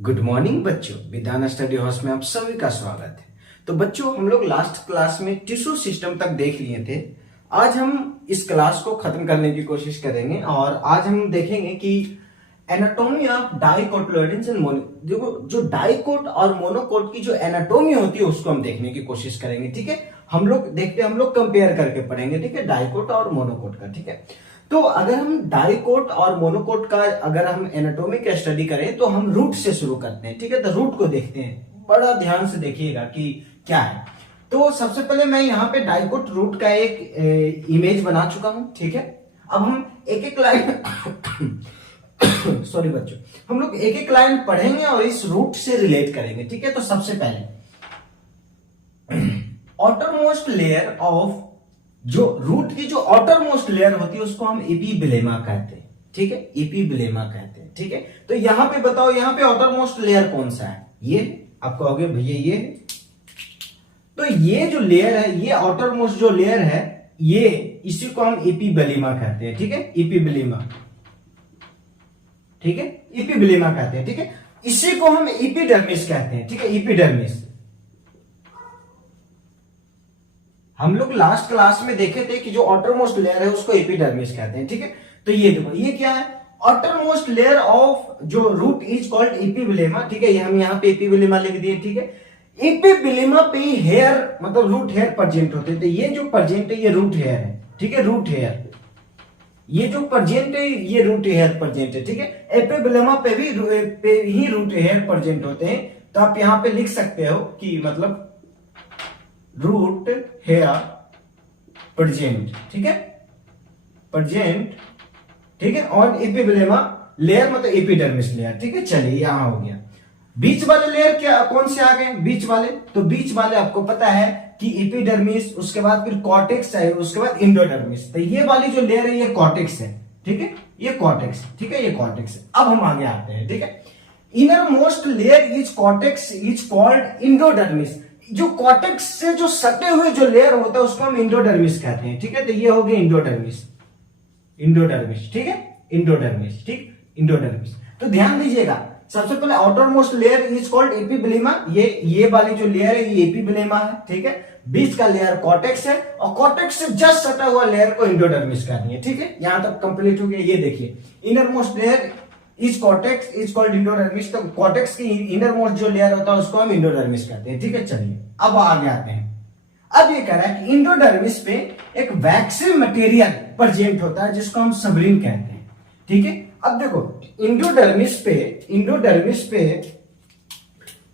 Good morning बच्चों, विधान study house में आप सभी का स्वागत है। तो बच्चों, हम लोग लास्ट क्लास में टिश्यू सिस्टम तक देख लिए थे। आज हम इस क्लास को खत्म करने की कोशिश करेंगे और आज हम देखेंगे कि anatomy of dicotyledons and mono, जो डाइकोट और मोनोकोट की जो एनाटॉमी होती है उसको हम देखने की कोशिश करेंगे। ठीक है, हम लोग कंपेयर करके पढ़ेंगे। ठीक है, डाइकोट और मोनोकोट का। ठीक है, तो अगर हम डाइकोट और मोनोकोट का अगर हम एनाटॉमी का स्टडी करें तो हम रूट से शुरू करते हैं। ठीक है, तो रूट को देखते हैं, बड़ा ध्यान से देखिएगा कि क्या है। तो सबसे पहले मैं यहाँ पे डाइकोट रूट का एक इमेज बना चुका हूं। ठीक है, अब हम एक एक लाइन सॉरी बच्चों, हम लोग एक एक लाइन पढ़ेंगे और इस रूट से रिलेट करेंगे। ठीक है, तो सबसे पहले ऑटरमोस्ट लेयर ऑफ, जो रूट की जो ऑटर मोस्ट लेयर होती है उसको हम एपिब्लेमा कहते हैं। ठीक है, एपिब्लेमा कहते हैं। ठीक है, तो यहां पे बताओ, यहां पे ऑटर मोस्ट लेयर कौन सा है? ये आप कहोगे भैया ये, तो ये जो लेयर है, ये ऑटर मोस्ट जो लेयर है, ये इसी को हम एपिब्लेमा कहते हैं। ठीक है, एपिब्लेमा। ठीक है, एपिब्लेमा कहते हैं। ठीक है, इसी को हम एपिडर्मिस कहते हैं। ठीक है, एपिडर्मिस। हम लोग लास्ट क्लास में देखे थे कि जो ऑटरमोस्ट लेयर है उसको एपिडर्मिस कहते हैं। ठीक है, तो ये देखो, ये क्या है? ऑटरमोस्ट लेयर ऑफ जो रूट इज कॉल्ड एपिब्लेमा। ठीक है, हम यहाँ पे एपिब्लेमा लिख दिए। ठीक है, एपिब्लेमा पे हेयर, मतलब रूट हेयर प्रेजेंट होते थे। ये जो प्रेजेंट है ये रूट हेयर है। ठीक है, रूट हेयर, ये जो प्रेजेंट है ये रूट हेयर प्रेजेंट है। ठीक है, एपिब्लेमा पे ही रूट हेयर प्रेजेंट होते हैं। तो आप यहां पे लिख सकते हो कि मतलब रूट हेयर प्रेजेंट। ठीक है, प्रेजेंट। ठीक है, और एपिब्लेमा लेयर मतलब एपिडर्मिस लेयर। ठीक है, चलिए यहां हो गया। बीच वाले लेयर क्या, कौन से आ गए बीच वाले? तो बीच वाले आपको पता है कि एपिडर्मिस, उसके बाद फिर कॉर्टेक्स है, उसके बाद इंडोडर्मिस। तो ये वाली जो लेयर है ये कॉर्टेक्स है। ठीक है, ये कॉर्टेक्स। ठीक है, ये कॉर्टेक्स है। अब हम आगे आते हैं। ठीक है, inner most layer is cortex is called endodermis. जो कॉर्टेक्स से जो सटे हुए जो लेयर होता है उसको हम इंडोडर्मिस कहते हैं। ठीक है, तो ये हो गया इंडोडर्मिस। इंडोडर्मिस। ठीक है, इंडोडर्मिस। ठीक, इंडोडर्मिस। तो ध्यान दीजिएगा, सबसे पहले outermost layer is called epiblema. ये वाली जो लेयर है ये एपिब्लेमा है। ठीक है, बीच का लेयर कॉर्टेक्स है और कॉर्टेक्स से जस्ट सटा हुआ लेयर को इंडोडर्मिस कहते हैं। ठीक है, यहां तक कंप्लीट हो गया। ये देखिए, inner most layer is cortex is called endodermis. तो कॉर्टेक्स की इनर मोस्ट जो लेयर होता है उसको हम इंडोडर्मिस कहते हैं। ठीक है, चलिए अब आगे आते हैं। अब ये कह रहा है कि इंडोडर्मिस पे एक वैक्सी मटेरियल प्रेजेंट होता है जिसको हम सबरिन कहते हैं। ठीक है, अब देखो इंडोडर्मिस पे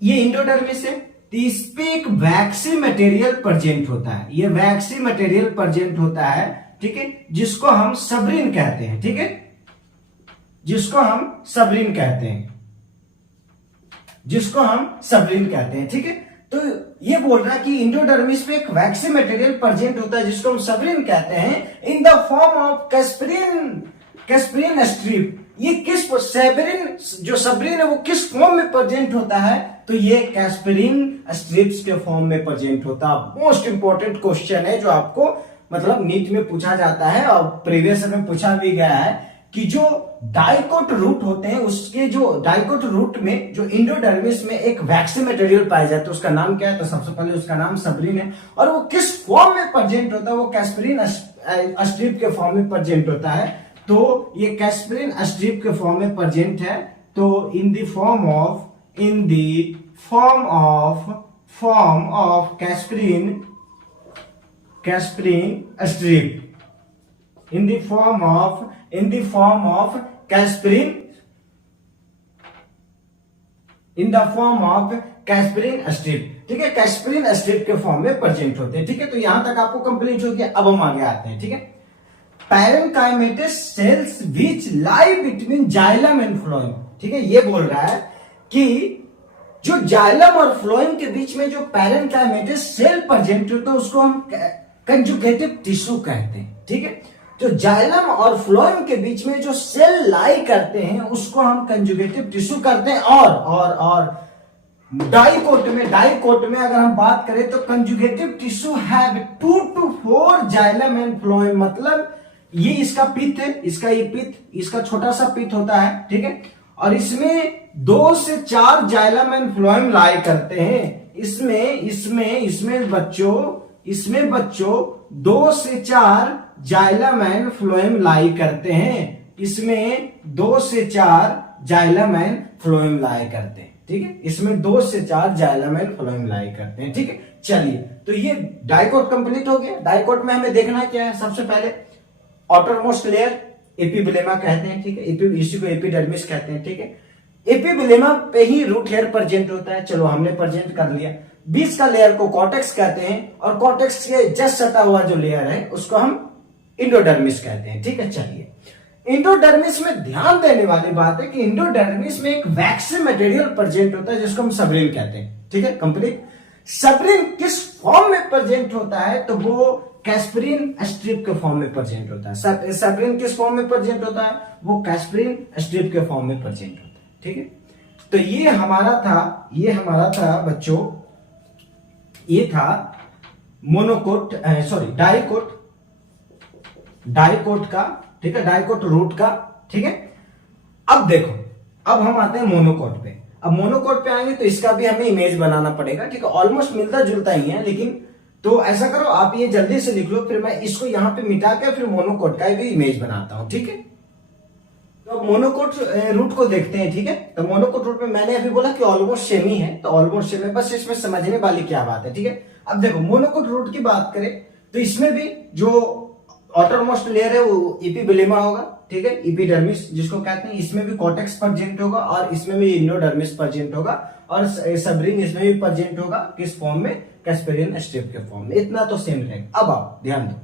ये इंडोडर्मिस है, तो इस पे एक वैक्सी मटेरियल प्रेजेंट होता है। ये वैक्सी मटेरियल प्रेजेंट होता है। ठीक है, जिसको हम सबरिन कहते हैं। ठीक है, जिसको हम सबरिन कहते हैं, जिसको हम सबरिन कहते हैं। ठीक है, तो ये बोल रहा है कि इंडोडर्मिस पे एक वैक्सी मटेरियल प्रेजेंट होता है जिसको हम सबरिन कहते हैं in the form of Casparian strip. ये किस सबरिन, जो सबरिन है वो किस फॉर्म में प्रेजेंट होता है? तो ये कैस्परिन स्ट्रिप्स के फॉर्म में प्रेजेंट होता है। मोस्ट इंपॉर्टेंट क्वेश्चन है जो आपको मतलब नीट में पूछा जाता है और प्रीवियस में पूछा भी गया है कि जो डाइकोट रूट होते हैं उसके जो डाइकोट रूट में जो इंडोडर्मिस में एक वैक्सी मटेरियल पाया जाता है उसका नाम क्या है? तो सबसे पहले उसका नाम सबरिन है। और वो किस फॉर्म में प्रेजेंट होता है? वो कैस्परिन स्ट्रिप के फॉर्म में प्रेजेंट होता है। तो ये कैस्परिन स्ट्रिप के फॉर्म में प्रेजेंट है। तो in the form of Casparian strip, in the form of Casparian strip. ठीक है, कैस्परिन स्ट्रिप के फॉर्म में प्रेजेंट होते हैं। ठीक है, तो यहां तक आपको कंप्लीट हो गया। अब हम आगे आते हैं। ठीक है, parenchymatous cells which lie between xylem and phloem. ठीक है, ये बोल रहा है कि जो जाइलम और फ्लोएम के बीच में जो पैरेन्काइमेटस सेल प्रेजेंट होता है उसको हम कंजुगेटिव टिश्यू कहते हैं। ठीक है, जो जाइलम और फ्लोएम के बीच में जो सेल लाई करते हैं उसको हम कंजुगेटिव टिश्यू करते हैं। और डाइकोट में अगर हम बात करें तो conjugative tissue have 2 to 4 xylem and phloem. मतलब ये इसका पिथ है, इसका ये पिथ, इसका छोटा सा पिथ होता है। ठीक है, और इसमें 2 से 4 जाइलम एंड फ्लोएम लाई करते हैं। इसमें बच्चों 2 से 4 जाइलम एंड फ्लोएम लाई करते हैं। इसमें 2 से 4 जाइलम एंड फ्लोएम लाई करते हैं, ठीक है। इसमें 2 से 4 जाइलम एंड फ्लोएम लाई करते हैं, ठीक है। चलिए, तो ये डाइकोट कंप्लीट हो गया। डाइकोट में हमें देखना क्या है, सबसे पहले आउटरमोस्ट लेयर एपिब्लेमा कहते हैं, ठीक है। इसी को एपिडर्मिस कहते हैं, ठीक है। एपिब्लेमा पे ही रूट हेयर प्रेजेंट होता है। चलो, हमने प्रेजेंट कर लिया। बीच का लेयर को कॉर्टेक्स कहते हैं और कॉर्टेक्स के जस्ट सटा हुआ जो लेयर है उसको हम इंडोडर्मिस कहते हैं, ठीक है। चलिए, इंडोडर्मिस में ध्यान देने वाली बात है कि इंडोडर्मिस में एक वैक्सी मटेरियल प्रेजेंट होता है जिसको हम सबरिन कहते हैं, ठीक है। कंप्लीट। सबरिन किस फॉर्म में प्रेजेंट होता है, तो वो कैस्परिन स्ट्रिप के फॉर्म में प्रेजेंट होता है। सबरिन किस फॉर्म में प्रेजेंट होता है, वो कैस्परिन स्ट्रिप के फॉर्म में प्रेजेंट होता है, ठीक है। तो ये हमारा था बच्चों, ये था मोनोकोट डाइकोट का, ठीक है, डाइकोट रूट का, ठीक है। अब देखो, अब हम आते हैं मोनोकोट पे। अब मोनोकोट पे आएंगे तो इसका भी हमें इमेज बनाना पड़ेगा, ठीक है। ऑलमोस्ट मिलता जुलता ही है, लेकिन तो ऐसा करो, आप ये जल्दी से लिख लो, फिर मैं इसको यहां पे मिटा के फिर मोनोकोट का भी इमेज बनाता हूं, ठीक है। तो मोनोकोट रूट को देखते हैं, ठीक है। तो मोनोकोट रूट में मैंने अभी बोला कि ऑलमोस्ट सेम ही है, तो ऑलमोस्ट सेम है, बस इसमें समझने वाली क्या बात है, ठीक है। अब देखो, मोनोकोट रूट की बात करें तो इसमें भी जो आउटरमोस्ट लेयर है वो एपिब्लेमा होगा, ठीक है, एपिडर्मिस जिसको कहते हैं। इसमें भी कॉर्टेक्स प्रेजेंट होगा और इसमें भी इंडोडर्मिस प्रेजेंट होगा और सबरिन इसमें भी प्रेजेंट होगा। किस फॉर्म में, कैस्पेरियन स्ट्रिप के फॉर्म में। इतना तो सेम रहेगा। अब आप ध्यान दो,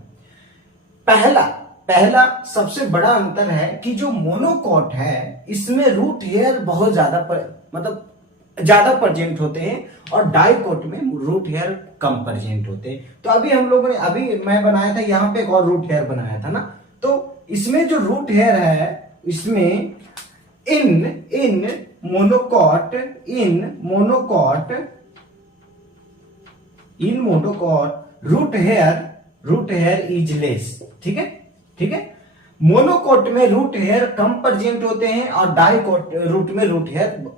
पहला सबसे बड़ा अंतर है कि जो मोनोकोट है इसमें रूट हेयर बहुत ज्यादा प्रेजेंट होते हैं और डाइकोट में रूट हेयर कम प्रेजेंट होते हैं। तो अभी हम लोगों ने, अभी मैं बनाया था यहाँ पे एक और रूट हेयर बनाया था ना, तो इसमें जो रूट हेयर है, इसमें in monocot root hair is less, ठीक है। मोनोकोट में रूट हेयर कम प्रेजेंट होते हैं और डाइकोट रूट में रूट हेयर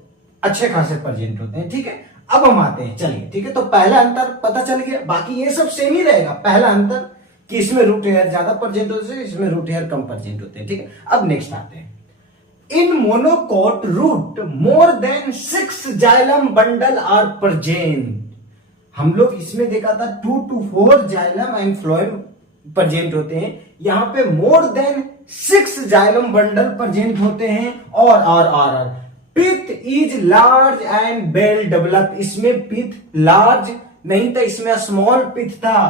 अच्छे खासे प्रेजेंट होते हैं, ठीक है। अब हम आते हैं, चलिए, ठीक है। तो पहला अंतर पता चल गया, बाकी ये सब सेम ही रहेगा। पहला अंतर कि इसमें रूट हेयर ज्यादा प्रेजेंट होते हैं, इसमें रूट हेयर कम प्रेजेंट होते हैं, ठीक है। अब नेक्स्ट आते हैं, in monocot root more than 6 xylem bundle are present. हम लोग इसमें देखा था 2 to 4 xylem and phloem present होते हैं, यहां पे more than 6 xylem bundle present होते हैं। और pith is large and well develop. इसमें पिथ लार्ज नहीं था, इसमें स्मॉल पिथ था।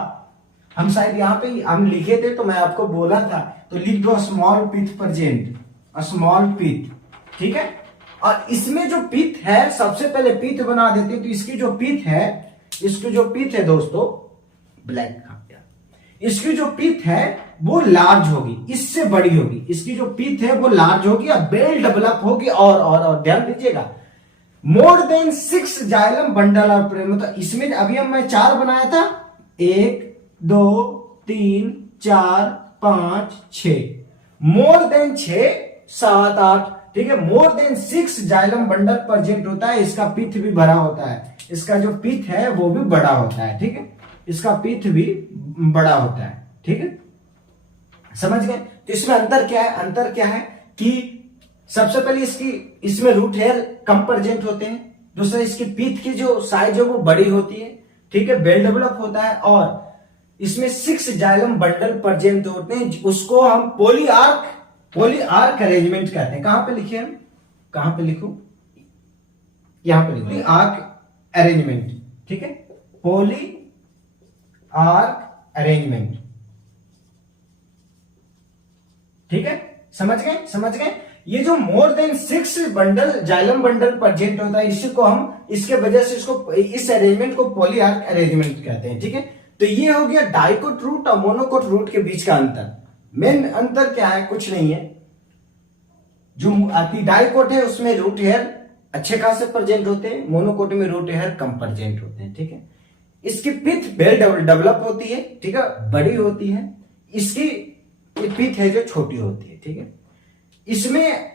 हम शायद यहाँ पे हम लिखे थे तो मैं आपको बोला था, तो लिख दो स्मॉल पिथ प्रेजेंट, स्मॉल पिथ, ठीक है। और इसमें जो पिथ है, सबसे पहले पिथ बना देते हैं। तो इसकी जो पिथ है दोस्तों, ब्लैक, इसकी जो पिथ है वो लार्ज होगी, इससे बड़ी होगी। इसकी जो पिथ है वो लार्ज होगी और वेल डेवलप होगी। और ध्यान दीजिएगा, मोर देन 6 जाइलम बंडल और प्रेम। तो इसमें अभी हम मैं 4 बनाया था, 1 2 3 4 5 6, मोर देन 6 7 8, ठीक है। मोर देन 6 जाइलम बंडल प्रेजेंट होता है। इसका पिथ भी बड़ा होता है, इसका जो पिथ है वो भी बड़ा होता है, ठीक है। इसका पिथ भी बड़ा होता है, ठीक है। समझ गए। तो इसमें अंतर क्या है कि सबसे पहले इसमें रूट हेयर कम प्रेजेंट होते हैं। दूसरा, इसकी पीठ की जो साइज है वो बड़ी होती है, ठीक है, वेल डेवलप होता है। और इसमें 6 जाइलम बंडल प्रेजेंट होते हैं, उसको हम पोली आर्क अरेंजमेंट कहते हैं। कहां पे लिखे हम, कहां पे लिखूं, यहां पे लिखो आर्क अरेंजमेंट, ठीक है, पोली आर्क अरेंजमेंट, ठीक है। समझ गए। ये जो मोर देन 6 जाइलम बंडल प्रेजेंट होता है, इसको हम, इसके वजह से इस अरेंजमेंट को पॉली आर्क अरेंजमेंट कहते हैं, ठीक है। तो ये हो गया डाइकोट रूट और मोनोकोट रूट के बीच का अंतर। मेन अंतर क्या है, कुछ नहीं है। जो डाइकोट है उसमें रूट हेयर अच्छे खासे प्रेजेंट होते हैं, मोनोकोट में रूट हेयर कम प्रेजेंट होते हैं, ठीक है। इसकी पिथ वेल डेवलप होती है, ठीक है, बड़ी होती है। इसकी पिथ है जो छोटी होती है, ठीक है। इसमें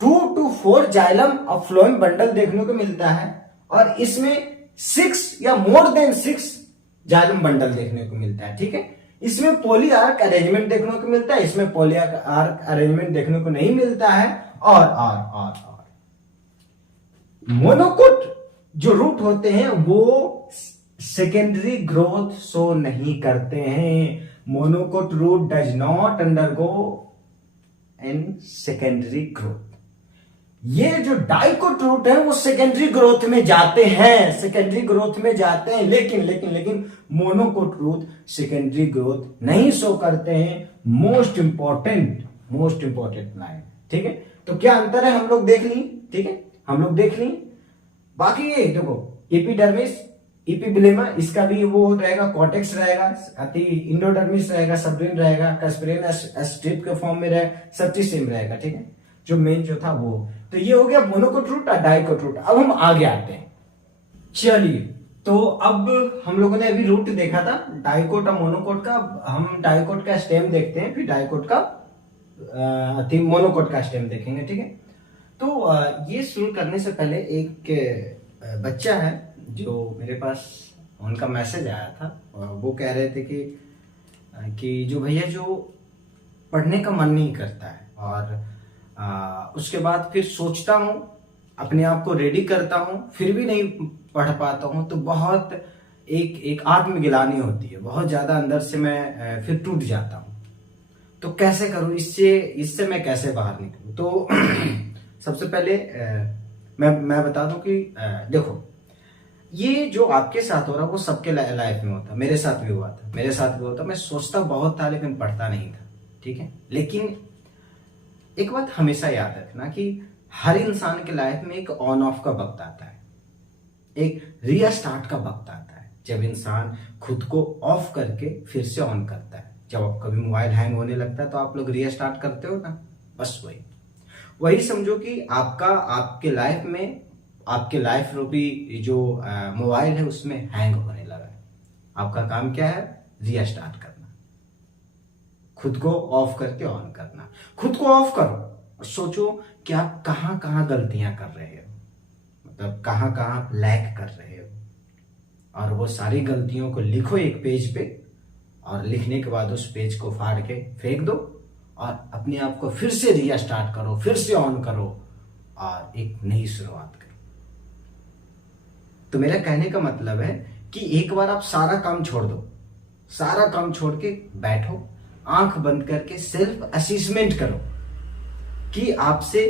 2 to 4 xylem of phloem bundle देखने को मिलता है, और इसमें 6 या मोर देन 6 जाइलम बंडल देखने को मिलता है। ठीक है, इसमें पॉली आर्क अरेंजमेंट देखने को मिलता है, इसमें पॉली आर्क अरेंजमेंट देखने को नहीं मिलता है। और मोनोकोट जो रूट होते हैं वो सेकेंडरी ग्रोथ शो नहीं करते हैं। Monocot root does not undergo in secondary growth. ये जो डाइकोट रूट है वो सेकेंडरी ग्रोथ में जाते हैं, सेकेंडरी ग्रोथ में जाते हैं, लेकिन मोनोकोट रूट सेकेंडरी ग्रोथ नहीं शो करते हैं। Most important line. ठीक है, तो क्या अंतर है हम लोग देख ली। ठीक है, हम लोग देख ली। बाकी ये देखो एपिडर्मिस, एपिब्लेमा, इसका भी वो रहेगा, कॉर्टेक्स रहेगा, इंडोडर्मिस रहेगा, सबरिन रहेगा, कैस्परिन स्ट्रिप के फॉर्म में रहेगा, सब चीज सेम रहेगा। ठीक है, जो मेन जो था वो। तो ये हो गया मोनोकोट रूट और डाइकोट रूट। अब हम आगे आते हैं। चलिए, तो अब हम लोगों ने अभी रूट देखा था डाइकोट और मोनोकोट का। हम डाइकोट का स्टेम देखते हैं, फिर डाइकोट का मोनोकोट का स्टेम देखेंगे। ठीक है, तो ये शुरू करने से पहले एक बच्चा है जो मेरे पास, उनका मैसेज आया था और वो कह रहे थे कि जो भैया जो पढ़ने का मन नहीं करता है, और उसके बाद फिर सोचता हूँ, अपने आप को रेडी करता हूँ, फिर भी नहीं पढ़ पाता हूँ, तो बहुत एक आत्मगिलानी होती है, बहुत ज्यादा अंदर से मैं फिर टूट जाता हूँ। तो कैसे करूँ, इससे मैं कैसे बाहर निकलूँ। तो सबसे पहले मैं बता दूं कि देखो, ये जो आपके साथ हो रहा है वो सबके लाइफ में होता है। मेरे साथ भी हुआ था। मैं सोचता बहुत था लेकिन पढ़ता नहीं था। ठीक है, लेकिन एक बात हमेशा याद रखना कि हर इंसान के लाइफ में एक ऑन ऑफ का वक्त आता है, एक रीस्टार्ट का वक्त आता है, जब इंसान खुद को ऑफ करके फिर से ऑन करता है। जब आप कभी मोबाइल हैंग होने लगता है तो आप लोग रीस्टार्ट करते हो ना, बस वही समझो कि आपके लाइफ रूपी जो मोबाइल है उसमें हैंग होने लगा है। आपका काम क्या है, रीस्टार्ट करना, खुद को ऑफ करके ऑन करना। खुद को ऑफ करो और सोचो कि आप कहां कहां गलतियां कर रहे हो, मतलब कहां कहां लैग कर रहे हो, और वो सारी गलतियों को लिखो एक पेज पे, और लिखने के बाद उस पेज को फाड़ के फेंक दो और अपने आप को फिर से रीस्टार्ट करो, फिर से ऑन करो और एक नई शुरुआत करो। तो मेरा कहने का मतलब है कि एक बार आप सारा काम छोड़ दो, सारा काम छोड़ के बैठो, आंख बंद करके सेल्फ असेसमेंट करो कि आपसे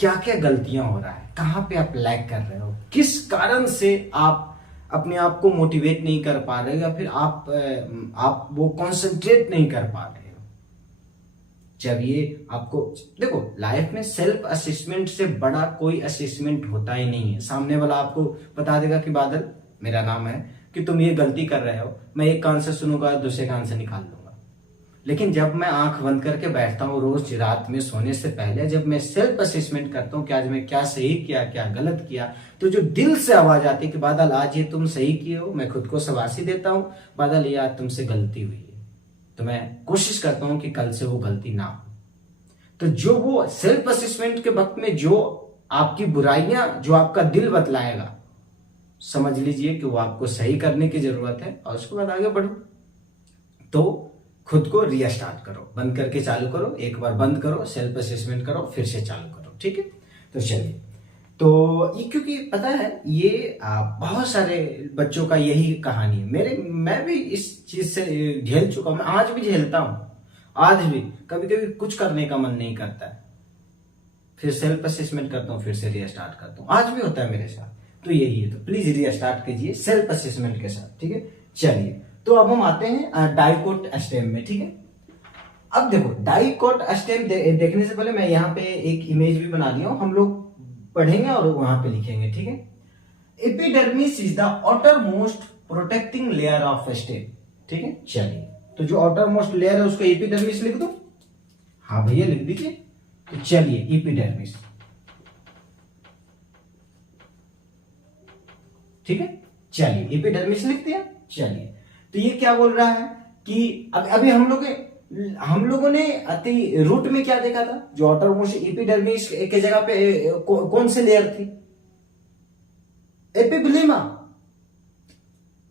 क्या क्या गलतियां हो रहा है, कहां पे आप लैग कर रहे हो, किस कारण से आप अपने आप को मोटिवेट नहीं कर पा रहे हो, या फिर आप वो कंसंट्रेट नहीं कर पा रहे हो। जब ये आपको देखो, लाइफ में सेल्फ असेसमेंट से बड़ा कोई असेसमेंट होता ही नहीं है। सामने वाला आपको बता देगा कि बादल, मेरा नाम है, कि तुम ये गलती कर रहे हो, मैं एक कान से सुनूंगा, दूसरे कान से निकाल लूंगा। लेकिन जब मैं आंख बंद करके बैठता हूँ रोज रात में सोने से पहले, जब मैं सेल्फ असेसमेंट करता हूँ कि आज मैं क्या सही किया, क्या गलत किया, तो जो दिल से आवाज आती है कि बादल आज ये तुम सही किए हो, मैं खुद को शाबाशी देता हूँ, बादल ये आज तुमसे गलती हुई है, तो मैं कोशिश करता हूं कि कल से वो गलती ना हो। तो जो वो सेल्फ असेसमेंट के वक्त में जो आपकी बुराइयां, जो आपका दिल बतलाएगा, समझ लीजिए कि वो आपको सही करने की जरूरत है, और उसके बाद आगे बढ़ो। तो खुद को रीस्टार्ट करो, बंद करके चालू करो, एक बार बंद करो, सेल्फ असेसमेंट करो, फिर से चालू करो। ठीक है, तो चलिए, तो ये क्योंकि पता है ये बहुत सारे बच्चों का यही कहानी है। मैं भी इस चीज से झेल चुका हूं, मैं आज भी झेलता हूं। आज भी कभी कभी कुछ करने का मन नहीं करता है, फिर सेल्फ असेसमेंट करता हूं, फिर से रीस्टार्ट करता हूं, आज भी होता है मेरे साथ। तो यही है, तो प्लीज रीस्टार्ट कीजिए सेल्फ असेसमेंट के साथ। ठीक है, चलिए, तो अब हम आते हैं डाइकोट स्टेम में। ठीक है, अब देखो डाइकोट स्टेम देखने से पहले मैं यहाँ पे एक इमेज भी बना लिया हूं, हम लोग पढ़ेंगे और वहां पे लिखेंगे। ठीक है, epidermis is the outer most protecting layer of stem. ठीक है, चलिए, तो जो आउटर मोस्ट लेयर है उसको एपिडर्मिस लिख दो। हाँ भैया लिख दीजिए। तो चलिए, एपिडर्मिस। ठीक है, चलिए एपिडर्मिस लिख दिया। चलिए, तो ये क्या बोल रहा है कि अभी हम लोग हम लोगों ने अति रूट में क्या देखा था, जो आउटरमोस्ट एपिडर्मिस के जगह पे कौन सी लेयर थी, एपिब्लिमा।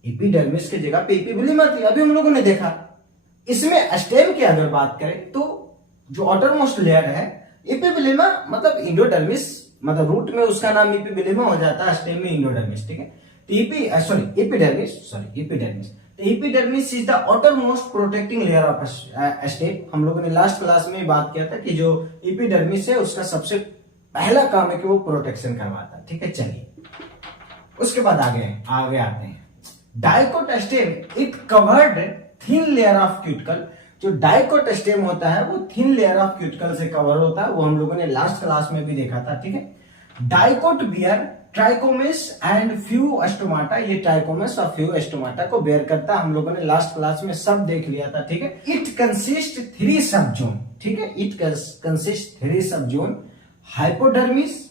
एपिडर्मिस के जगह पे एपिब्लिमा थी, अभी हम लोगों ने देखा। इसमें स्टेम की अगर बात करें तो जो आउटरमोस्ट लेयर है एपिब्लिमा, मतलब इंडोडर्मिस, मतलब रूट में उसका नाम एपिब्लिमा हो जाता है, स्टेम में इंडोडर्मिस, ठीक है। तो epidermis epidermis is the outermost protecting layer of stem. हम लोगों ने लास्ट क्लास में बात किया था कि जो एपिडर्मिस है उसका सबसे पहला काम है कि वो प्रोटेक्शन करवाता है, ठीक है। चलिए उसके बाद आगे आते हैं। Dicot stem it covered thin layer of cuticle. जो डाइकोट स्टेम होता है वो थिन लेयर ऑफ क्यूटिकल से कवर होता है, वो हम लोगों ने लास्ट क्लास में भी देखा था, ठीक है। Dicot bear trichomes and few stomata, ये ट्राइकोमस और फ्यू स्टोमाटा को बेयर करता है, हम लोगों ने लास्ट क्लास में सब देख लिया था, ठीक है। इट कंसिस्ट 3 सब जोन, ठीक है। इट कंसिस्ट 3 सब zone, hypodermis,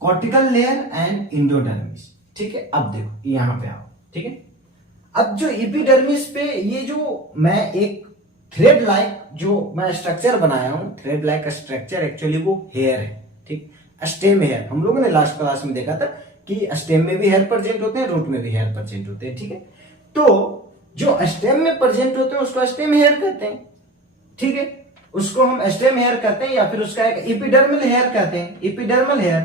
cortical layer and endodermis, ठीक है। अब देखो यहां पे आओ, ठीक है। अब जो एपिडर्मिस पे ये जो मैं एक थ्रेड लाइक जो मैं स्ट्रक्चर बनाया हूं, थ्रेड लाइक स्ट्रक्चर, एक्चुअली वो हेयर है, ठीक। स्टेम हेयर हम लोगों ने लास्ट क्लास में देखा था कि स्टेम में भी हेयर प्रेजेंट होते हैं, रूट में भी हेयर प्रेजेंट होते हैं, ठीक है। तो जो स्टेम में प्रेजेंट होते हैं उसको स्टेम हेयर कहते हैं, ठीक है। उसको हम स्टेम हेयर कहते हैं, या फिर उसका एक एपिडर्मल हेयर कहते हैं, एपिडर्मल हेयर,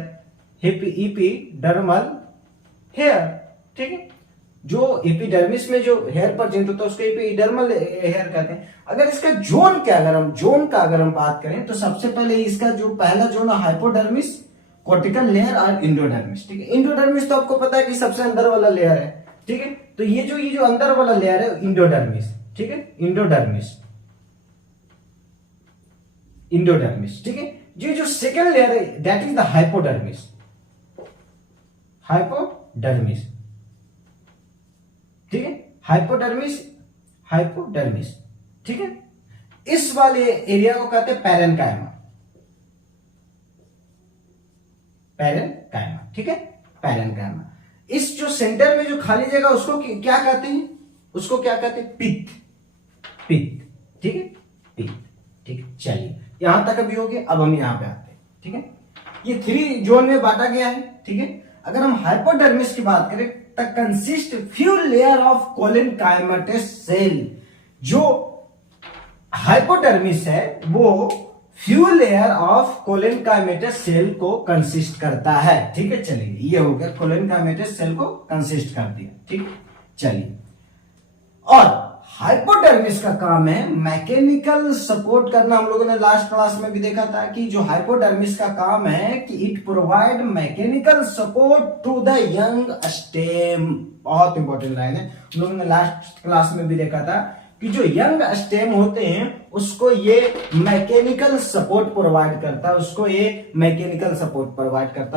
एपिडर्मल हेयर, ठीक है। जो एपिडर्मिस में जो हेयर प्रेजेंट होता है उसको एपिडर्मल हेयर कहते हैं। अगर इसका जोन क्या, अगर हम बात करें तो सबसे पहले इसका जो पहला जोन है हाइपोडर्मिस, कॉर्टिकल लेयर और इंडोडर्मिस, ठीक है। इंडोडर्मिस तो आपको पता है कि सबसे अंदर वाला लेयर है, ठीक है। तो ये जो अंदर वाला लेयर है इंडोडर्मिस, ठीक है, इंडोडर्मिस, ठीक है। जो सेकंड लेयर है दैट इज द हाइपोडर्मिस, ठीक है, हाइपोडर्मिस, ठीक है। इस वाले एरिया को कहते हैं पैरेन्काइमा, ठीक है, पैरेन्काइमा। इस जो सेंटर में जो खाली जगह उसको क्या कहते हैं, पित्त, ठीक है, पित्त, ठीक है। चलिए यहां तक अभी हो गया, अब हम यहां पे आते हैं, ठीक है। ये 3 जोन में बांटा गया है, ठीक है। अगर हम हाइपोडर्मिस की बात करें तो consist few layer of collenchymatous cell. जो हाइपोडर्मिस है वो few layer of collenchymatous cell को कंसिस्ट करता है, ठीक है। चलिए ये हो गया, कोलिनकाइमेटस सेल को कंसिस्ट कर दिया, ठीक है। चलिए, और हाइपोडर्मिस का काम है मैकेनिकल सपोर्ट करना। हम लोगों ने लास्ट क्लास में भी देखा था कि जो हाइपोडर्मिस का काम है कि it provide mechanical support to the young stem. बहुत इंपॉर्टेंट लाइन है, हम लोगों ने लास्ट क्लास में भी देखा था कि जो यंग स्टेम होते हैं उसको ये मैकेनिकल सपोर्ट प्रोवाइड करता,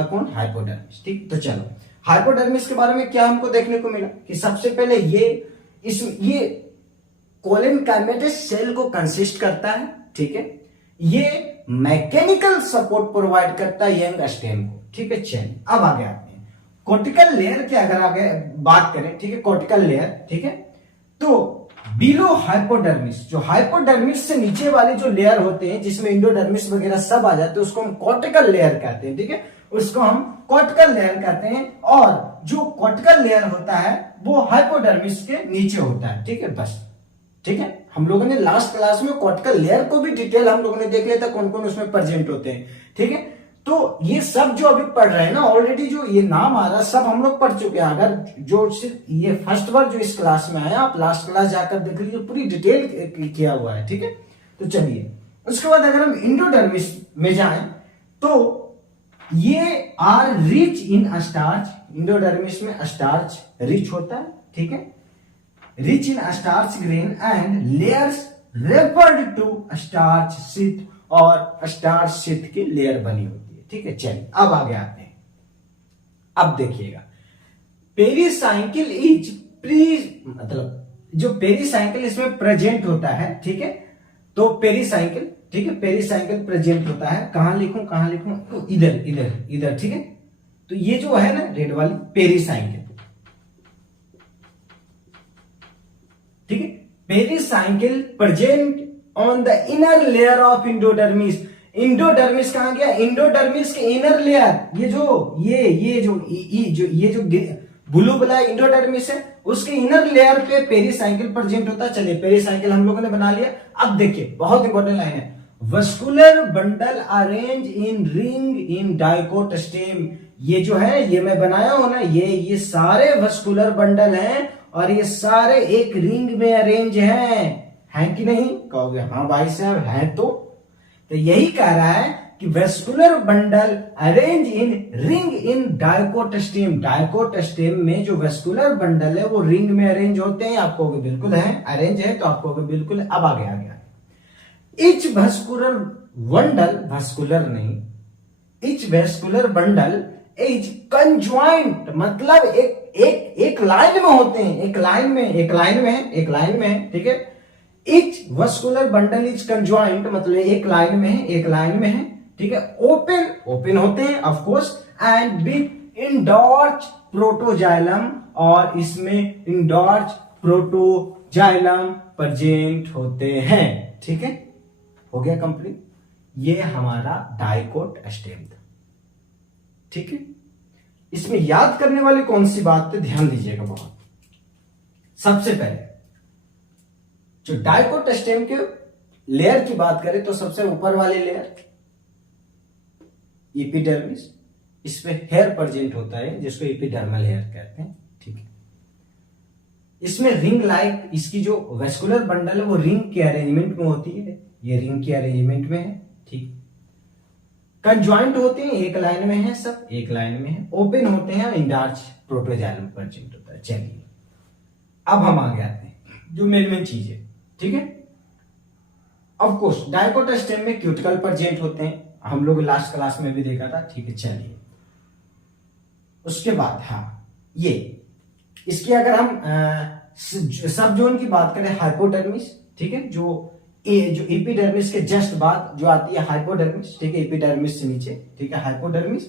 कौन, हाइपोडर्मिस, ठीक। तो चलो हाइपोडर्मिस के बारे में क्या हमको देखने को मिला कि सबसे पहले ये कोलिनकाइमेटस सेल को कंसिस्ट करता है, ठीक है। ये मैकेनिकल सपोर्ट प्रोवाइड करता है यंग स्टेम को, ठीक है। चलिए अब आगे आते हैं कॉर्टिकल लेयर की अगर आगे बात करें, ठीक है, कॉर्टिकल लेयर, ठीक है। तो बिलो हाइपोडर्मिस, जो हाइपोडर्मिस से नीचे वाले जो लेयर होते हैं जिसमें इंडोडर्मिस वगैरह सब आ जाते हैं उसको हम कॉर्टिकल लेयर कहते हैं, ठीक है, उसको हम कॉर्टिकल लेयर कहते हैं। और जो कॉर्टिकल लेयर होता है वो हाइपोडर्मिस के नीचे होता है, ठीक है, बस, ठीक है। हम लोगों ने लास्ट क्लास में कॉर्टिकल लेयर को भी डिटेल हम लोगों ने देख लिया था, कौन कौन उसमें प्रेजेंट होते हैं, ठीक है। तो ये सब जो अभी पढ़ रहे हैं ना, ऑलरेडी जो ये नाम आ रहा है सब हम लोग पढ़ चुके हैं। अगर जो सिर्फ ये फर्स्ट बार जो इस क्लास में आया, आप लास्ट क्लास जाकर देख लीजिए, पूरी डिटेल किया हुआ है, ठीक है। तो चलिए उसके बाद अगर हम इंडोडर्मिस में जाएं तो ये are rich in starch, endodermis में स्टार्च रिच होता है, ठीक है, rich in starch grain and layers referred to starch sheath, और स्टार्च शीथ की लेयर बनी होती है, ठीक है। चलिए अब आगे आते हैं। अब देखिएगा पेरीसाइकिल इज मतलब जो पेरीसाइकिल इसमें प्रेजेंट होता है, ठीक है। तो पेरीसाइकिल, ठीक है, पेरीसाइकिल प्रेजेंट होता है, कहां लिखूं तो इधर, ठीक है। तो ये जो है ना रेड वाली पेरीसाइकिल, ठीक है, pericycle present on the inner layer of endodermis. Endodermis कहां गया? इंडोडर्मिस के इनर लेयर, ये जो ब्लू वाला इंडोडर्मिस है, उसके इनर लेयर पे पेरिसाइकिल प्रेजेंट होता है। चलिए पेरिसाइकिल हम लोगों ने बना लिया। अब देखिए बहुत इंपॉर्टेंट लाइन है, vascular bundle arrange in ring in dicot stem. ये जो है, ये मैं बनाया हूं ना, ये सारे वस्कुलर बंडल हैं और ये सारे एक रिंग में अरेंज हैं कि नहीं? कहोगे हाँ भाई साहब है। तो यही कह रहा है कि vascular bundle arrange in ring in dicot stem. Dicot stem में जो वेस्कुलर बंडल है वो रिंग में अरेंज होते हैं। आप कहोगे बिल्कुल है, अरेंज है, तो आप कहोगे बिल्कुल। अब आ गया इच वेस्कुलर बंडल, वेस्कुलर नहीं, etch vascular bundle is conjoint, मतलब एक लाइन में होते हैं, एक लाइन में, ठीक है। Etch vascular bundle is conjoint, मतलब एक लाइन में है, ठीक है। ओपन होते हैं of course, and with endarch protoxylem, और इसमें इंडॉर्च प्रोटोजाइलम प्रेजेंट होते हैं, ठीक है। हो गया कंप्लीट। ये हमारा डाइकोट स्टेम था, ठीक है। इसमें याद करने वाली कौन सी बात पे ध्यान दीजिएगा बहुत। सबसे पहले जो डाइकोट स्टेम के लेयर की बात करें तो सबसे ऊपर वाली लेयर एपिडर्मिस, इस पे हेयर प्रेजेंट होता है जिसको एपिडर्मल हेयर कहते हैं, ठीक है। इसमें रिंग लाइक, इसकी जो वेस्कुलर बंडल है वो रिंग के अरेंजमेंट में होती है, ये रिंग के अरेंजमेंट में है, ठीक। कंज्वाइंट होते हैं, एक लाइन में है, सब एक लाइन में है। ओपन होते हैं, इंडार्च प्रोटोजाइलम प्रेजेंट होता है। चलिए अब हम आगे आते हैं जो मेन चीज है, ठीक है। ऑफ कोर्स डाइकोट स्टेम में क्यूटिकल प्रेजेंट होते हैं, हम लोग लास्ट क्लास में भी देखा था, ठीक है। चलिए उसके बाद ये इसकी अगर हम सब जोन की बात करें, हाइपोडर्मिस, ठीक है, जो एपिडर्मिस के जस्ट बाद जो आती है हाइपोडर्मिस, ठीक है, एपिडर्मिस से नीचे, ठीक है, hypodermis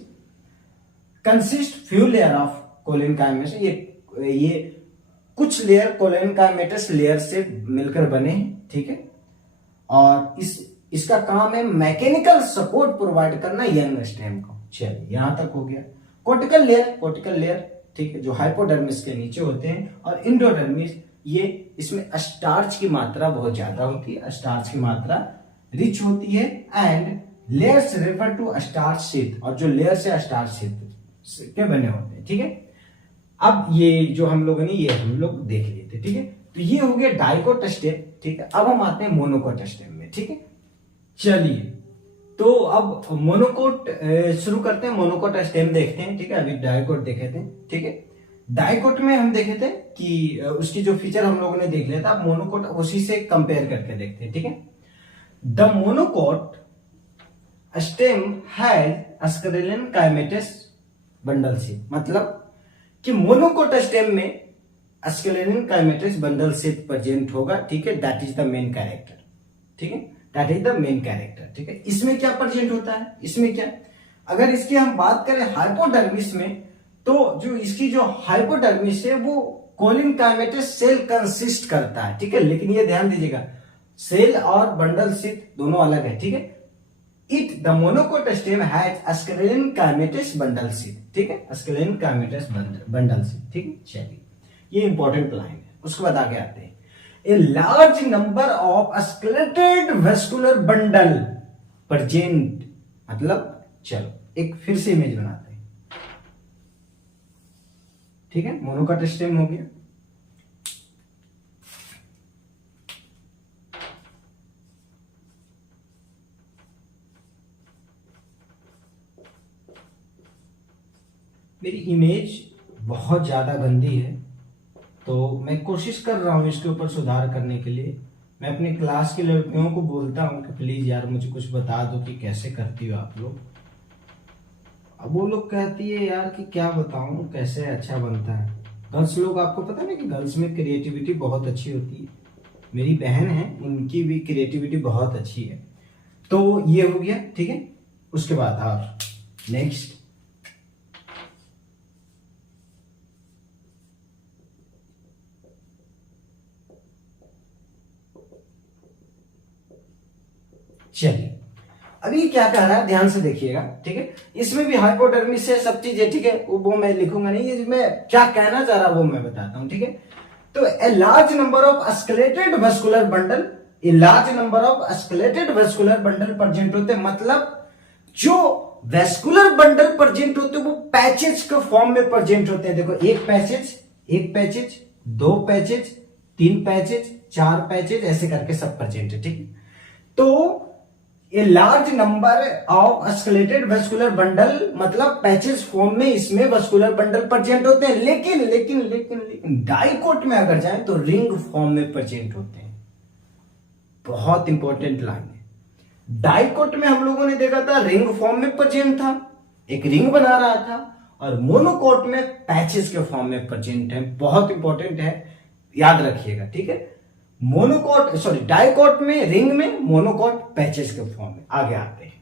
consist few layer of collenchymatous. ये कुछ लेयर कोलिनकाइमेटस लेयर से मिलकर बने हैं, ठीक है। और इसका काम है मैकेनिकल सपोर्ट प्रोवाइड करना यंग स्टेम को। चलिए यहां तक हो गया। कोर्टिकल लेयर, ठीक है, जो हाइपोडर्मिस के नीचे होते हैं, और इंडोडर्मिस, ये इसमें स्टार्च की मात्रा बहुत ज्यादा होती है, स्टार्च की मात्रा रिच होती है, and layers refer to starch sheath, और जो लेयर से स्टार्च शीट के बने होते हैं, ठीक है। अब ये जो हम लोगों ने ये हम लोग देख लिए थे, ठीक है। तो ये हो गया डाइकोट स्टेम, ठीक है। अब हम आते हैं मोनोकोट स्टेम में, ठीक है। चलिए तो अब मोनोकोट शुरू करते हैं, मोनोकोट स्टेम देखते हैं, ठीक है। अभी डाइकोट देखे थे, ठीक है। डाइकोट में हम देखे थे कि उसकी जो फीचर हम लोगों ने देख लिया था, अब मोनोकोट उसी से कंपेयर करके देखते हैं, ठीक है। The monocot stem has sclerenchymatous bundle shape, मतलब कि मोनोकोट स्टेम में sclerenchymatous bundle shape present होगा, ठीक है। That is the main character, ठीक है, that is the main character, ठीक है। इसमें क्या प्रेजेंट होता है, इसमें क्या, अगर इसकी हम बात करें हाइपोडर्मिस में, तो जो इसकी जो हाइपोडर्मिस है वो कोलिनकाइमेटस सेल कंसिस्ट करता है, ठीक है। लेकिन ये ध्यान दीजिएगा, सेल और बंडल शीट दोनों अलग है, ठीक है। It the monocot stem has sclerenchymatous bundle sheath, ठीक है, स्क्लेरल काइमेटस बंडल शीट, ठीक है। चलिए ये इंपॉर्टेंट लाइन है। उसके बाद आगे आते हैं, a large number of scattered vascular bundle present, मतलब चलो एक फिर से इमेज बनाते हैं, ठीक है। मोनोकोट स्टेम हो गया, मेरी इमेज बहुत ज्यादा गंदी है, तो मैं कोशिश कर रहा हूं इसके ऊपर सुधार करने के लिए। मैं अपनी क्लास की लड़कियों को बोलता हूं कि प्लीज यार मुझे कुछ बता दो कि कैसे करती हो आप लोग। अब वो लोग कहती है यार कि क्या बताऊं कैसे अच्छा बनता है। गर्ल्स लोग, आपको पता ना कि गर्ल्स में क्रिएटिविटी बहुत अच्छी होती है। मेरी बहन है, उनकी भी क्रिएटिविटी बहुत अच्छी है। तो ये हो गया, ठीक है। उसके बाद और नेक्स्ट, चलिए अभी क्या कह रहा है ध्यान से देखिएगा, ठीक है। इसमें भी हाइपोडर्मिस है, सब चीजें, ठीक है, वो मैं लिखूंगा नहीं, ये मैं क्या कहना चाह रहा वो मैं बताता हूं, ठीक है। तो a large number of scattered vascular bundle, a large number of scattered vascular bundle present होते, मतलब जो वेस्कुलर बंडल प्रेजेंट होते हैं वो पैचेज के फॉर्म में प्रेजेंट होते हैं। देखो एक पैचेज, दो पैचेज, तीन पैचेज, चार पैचेज, ऐसे करके सब प्रेजेंट है, ठीक है। तो a large number of scattered vascular bundle मतलब पैचेज फॉर्म में इसमें वेस्कुलर बंडल प्रेजेंट होते हैं, लेकिन लेकिन लेकिन लेकिन डाइकोट में अगर जाए तो रिंग फॉर्म में प्रेजेंट होते हैं। बहुत इंपॉर्टेंट लाइन है। डाइकोट में हम लोगों ने देखा था रिंग फॉर्म में प्रेजेंट था, एक रिंग बना रहा था, और मोनोकोट में पैचेस के फॉर्म में प्रेजेंट है। बहुत इंपॉर्टेंट है, याद रखिएगा, ठीक है। डाइकोट में रिंग में, मोनोकोट पैचेस के फॉर्म में। आगे आते हैं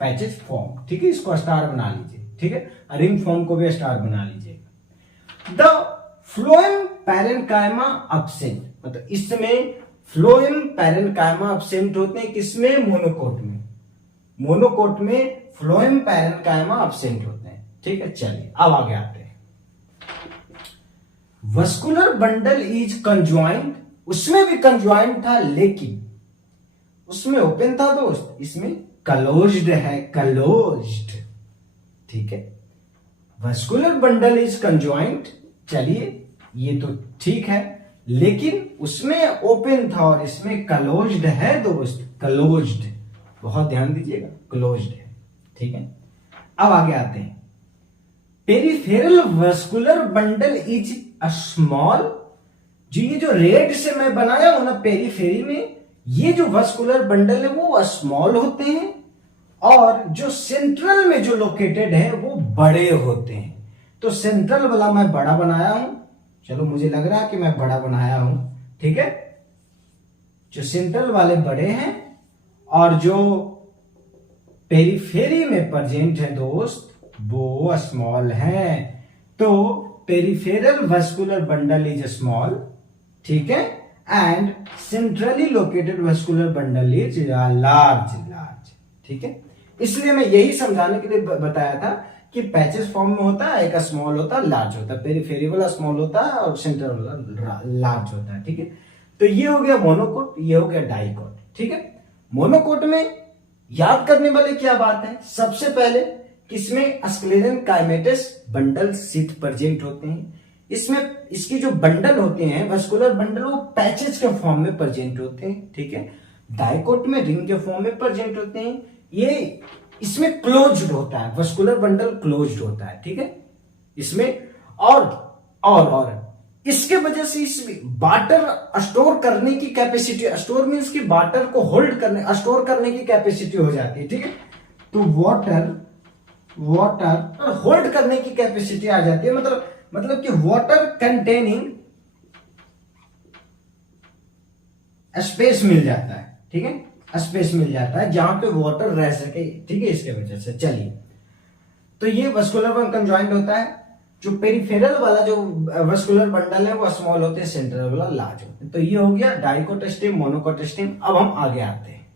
पैचेस फॉर्म, ठीक है, इसको स्टार बना लीजिए, ठीक है। रिंग फॉर्म को भी स्टार बना लीजिएगा। द फ्लोएम पैरेन्काइमा एब्सेंट, मतलब इसमें फ्लोएम पैरेन्काइमा एब्सेंट होते हैं, किसमें? मोनोकोट में। मोनोकोट में फ्लोएम पैरेन्काइमा एब्सेंट होते हैं, ठीक है। चलिए अब आगे आते हैं। वस्कुलर बंडल इज कंज्वाइंट, उसमें भी कंज्वाइंट था लेकिन उसमें ओपन था दोस्त, इसमें क्लोज्ड है, क्लोज्ड, ठीक है। वस्कुलर बंडल इज कंज्वाइंट, चलिए ये तो ठीक है, लेकिन उसमें ओपन था और इसमें क्लोज्ड है दोस्त, क्लोज्ड, बहुत ध्यान दीजिएगा, क्लोज्ड है, ठीक है। अब आगे आते हैं। Peripheral vascular bundle is a small, जो ये जो रेड से मैं बनाया हूं ना पेरीफेरी में, ये जो वस्कुलर बंडल है वो स्मॉल होते हैं, और जो सेंट्रल में जो लोकेटेड है वो बड़े होते हैं। तो सेंट्रल वाला मैं बड़ा बनाया हूं, चलो मुझे लग रहा है कि मैं बड़ा बनाया हूं, ठीक है। जो सेंट्रल वाले बड़े हैं और जो पेरीफेरी में प्रेजेंट है दोस्त वो स्मॉल है। तो peripheral vascular bundle is small, ठीक है, and centrally located vascular bundle is large, ठीक है। इसलिए मैं यही समझाने के लिए बताया था कि पैचेस फॉर्म में होता है, एक स्मॉल होता है, लार्ज होता है, पेरिफेरी वाला स्मॉल होता है और सेंट्रल वाला लार्ज होता है, ठीक है। तो ये हो गया मोनोकोट, ये हो गया डाइकोट, ठीक है। मोनोकोट में याद करने वाले क्या बात है, सबसे पहले किसमें स्क्लेरन काइमेटस बंडल शीथ प्रेजेंट होते हैं, इसमें इसकी जो बंडल होते हैं वस्कुलर बंडल वो पैचेस के फॉर्म में प्रेजेंट होते हैं, ठीक है। डाइकोट में रिंग के फॉर्म में प्रेजेंट होते हैं, ये इसमें क्लोज्ड होता है, वस्कुलर बंडल क्लोज्ड होता है, ठीक है इसमें। और इसके वजह से इस वाटर स्टोर करने की कैपेसिटी, स्टोर मींस कि वाटर को होल्ड करने, स्टोर करने की कैपेसिटी हो जाती है, ठीक है। तो वाटर होल्ड करने की कैपेसिटी आ जाती है, मतलब कि वाटर कंटेनिंग स्पेस मिल जाता है, ठीक है, स्पेस मिल जाता है जहां पे वाटर रह सके, ठीक है, इसके वजह से। चलिए तो ये वस्कुलर कंजॉइंट होता है, जो पेरिफेरल वाला जो वस्कुलर बंडल है वो स्मॉल होते हैं, सेंट्रल वाला लार्ज होते हैं। तो ये हो गया डाइकोट स्टेम, मोनोकोट स्टेम। अब हम आगे आते हैं,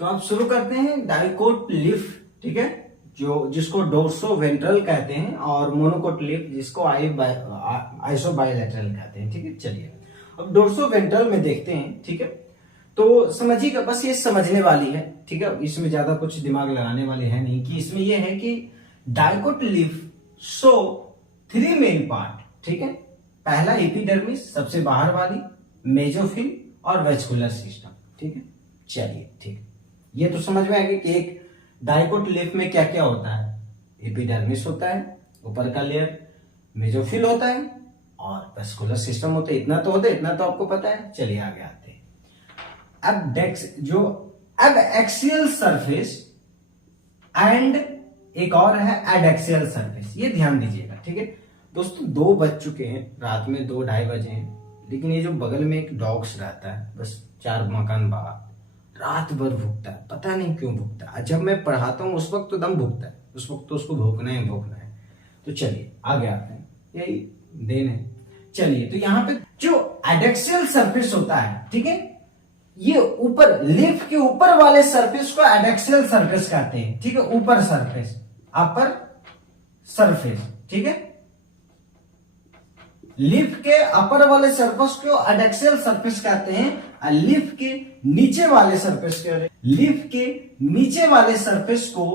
तो आप शुरू करते हैं डाइकोट लीफ, ठीक है, जो जिसको डोर्सो वेंट्रल कहते हैं, और मोनोकोट लीफ जिसको आइसो बायलैटरल कहते हैं, ठीक है। चलिए अब डोर्सो वेंट्रल में देखते हैं, ठीक है। तो समझिएगा, बस ये समझने वाली है, ठीक है, इसमें ज्यादा कुछ दिमाग लगाने वाली है नहीं, कि इसमें ये है कि dicot leaf show 3 main part, ठीक है। पहला एपिडर्मिस, सबसे बाहर वाली, मेजोफिल और वेस्कुलर सिस्टम, ठीक है। चलिए ठीक, ये तो समझ में आएगा कि एक डाइकोट लीफ में क्या क्या होता है। एपिडर्मिस होता है ऊपर का लेयर, मेजोफिल होता है और वेस्कुलर सिस्टम होता है। इतना तो होता है, इतना तो आपको पता है। चलिए आगे आते हैं। अब एक्सियल सरफेस एंड एक और है एडेक्सियल सरफेस, ये ध्यान दीजिएगा, ठीक है दोस्तों। 2 बज चुके हैं, रात में 2-2:30 बजे हैं, लेकिन ये जो बगल में एक डॉग्स रहता है, बस 4 मकान बाहर, रात भर भूखता है, पता नहीं क्यों भूखता है। जब मैं पढ़ाता हूँ उस वक्त तो दम भूखता है, उस वक्त तो उसको भूखना है। तो चलिए आगे आते हैं, यही देन है। चलिए तो यहाँ पे जो एडेक्सियल सरफेस होता है, ठीक है, ये ऊपर लीफ के ऊपर वाले सरफेस को एडेक्सियल सरफेस कहते हैं, ठीक है, ऊपर सरफेस, अपर सरफेस, ठीक है। लीफ के अपर वाले सरफेस को एडेक्सियल सरफेस कहते हैं, और लीफ के नीचे वाले सरफेस को, लीफ के नीचे वाले सरफेस को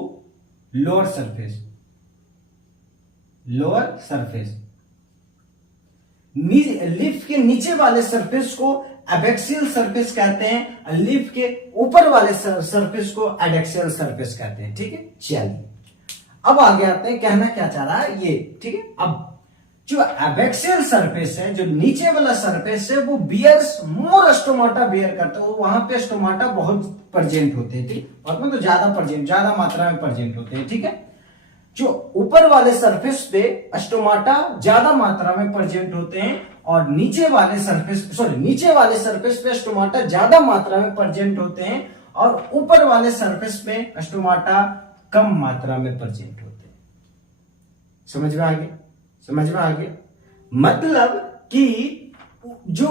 lower surface, lower surface, leaf के नीचे वाले सरफेस को एबैक्सियल सरफेस कहते हैं, और लीफ के ऊपर वाले सरफेस को एडेक्सियल सरफेस कहते हैं, ठीक है। चलिए अब आगे आते हैं, कहना क्या चाह रहा है ये, ठीक है। अब जो एबैक्सियल सरफेस है, जो नीचे वाला सरफेस है, वो बियर्स मोर स्टोमाटा बियर करता है, ज्यादा पे स्टोमाटा बहुत प्रेजेंट होते हैं, ठीक, और में तो ज्यादा मात्रा में प्रेजेंट होते हैं, ठीक है। जो ऊपर वाले सरफेस पे स्टोमाटा ज्यादा मात्रा में प्रेजेंट होते हैं, और नीचे वाले सरफेस पे स्टोमाटा ज्यादा मात्रा में प्रेजेंट होते हैं, और ऊपर वाले सरफेस पे स्टोमाटा कम मात्रा में प्रेजेंट होते हैं। समझ में आ गया मतलब कि जो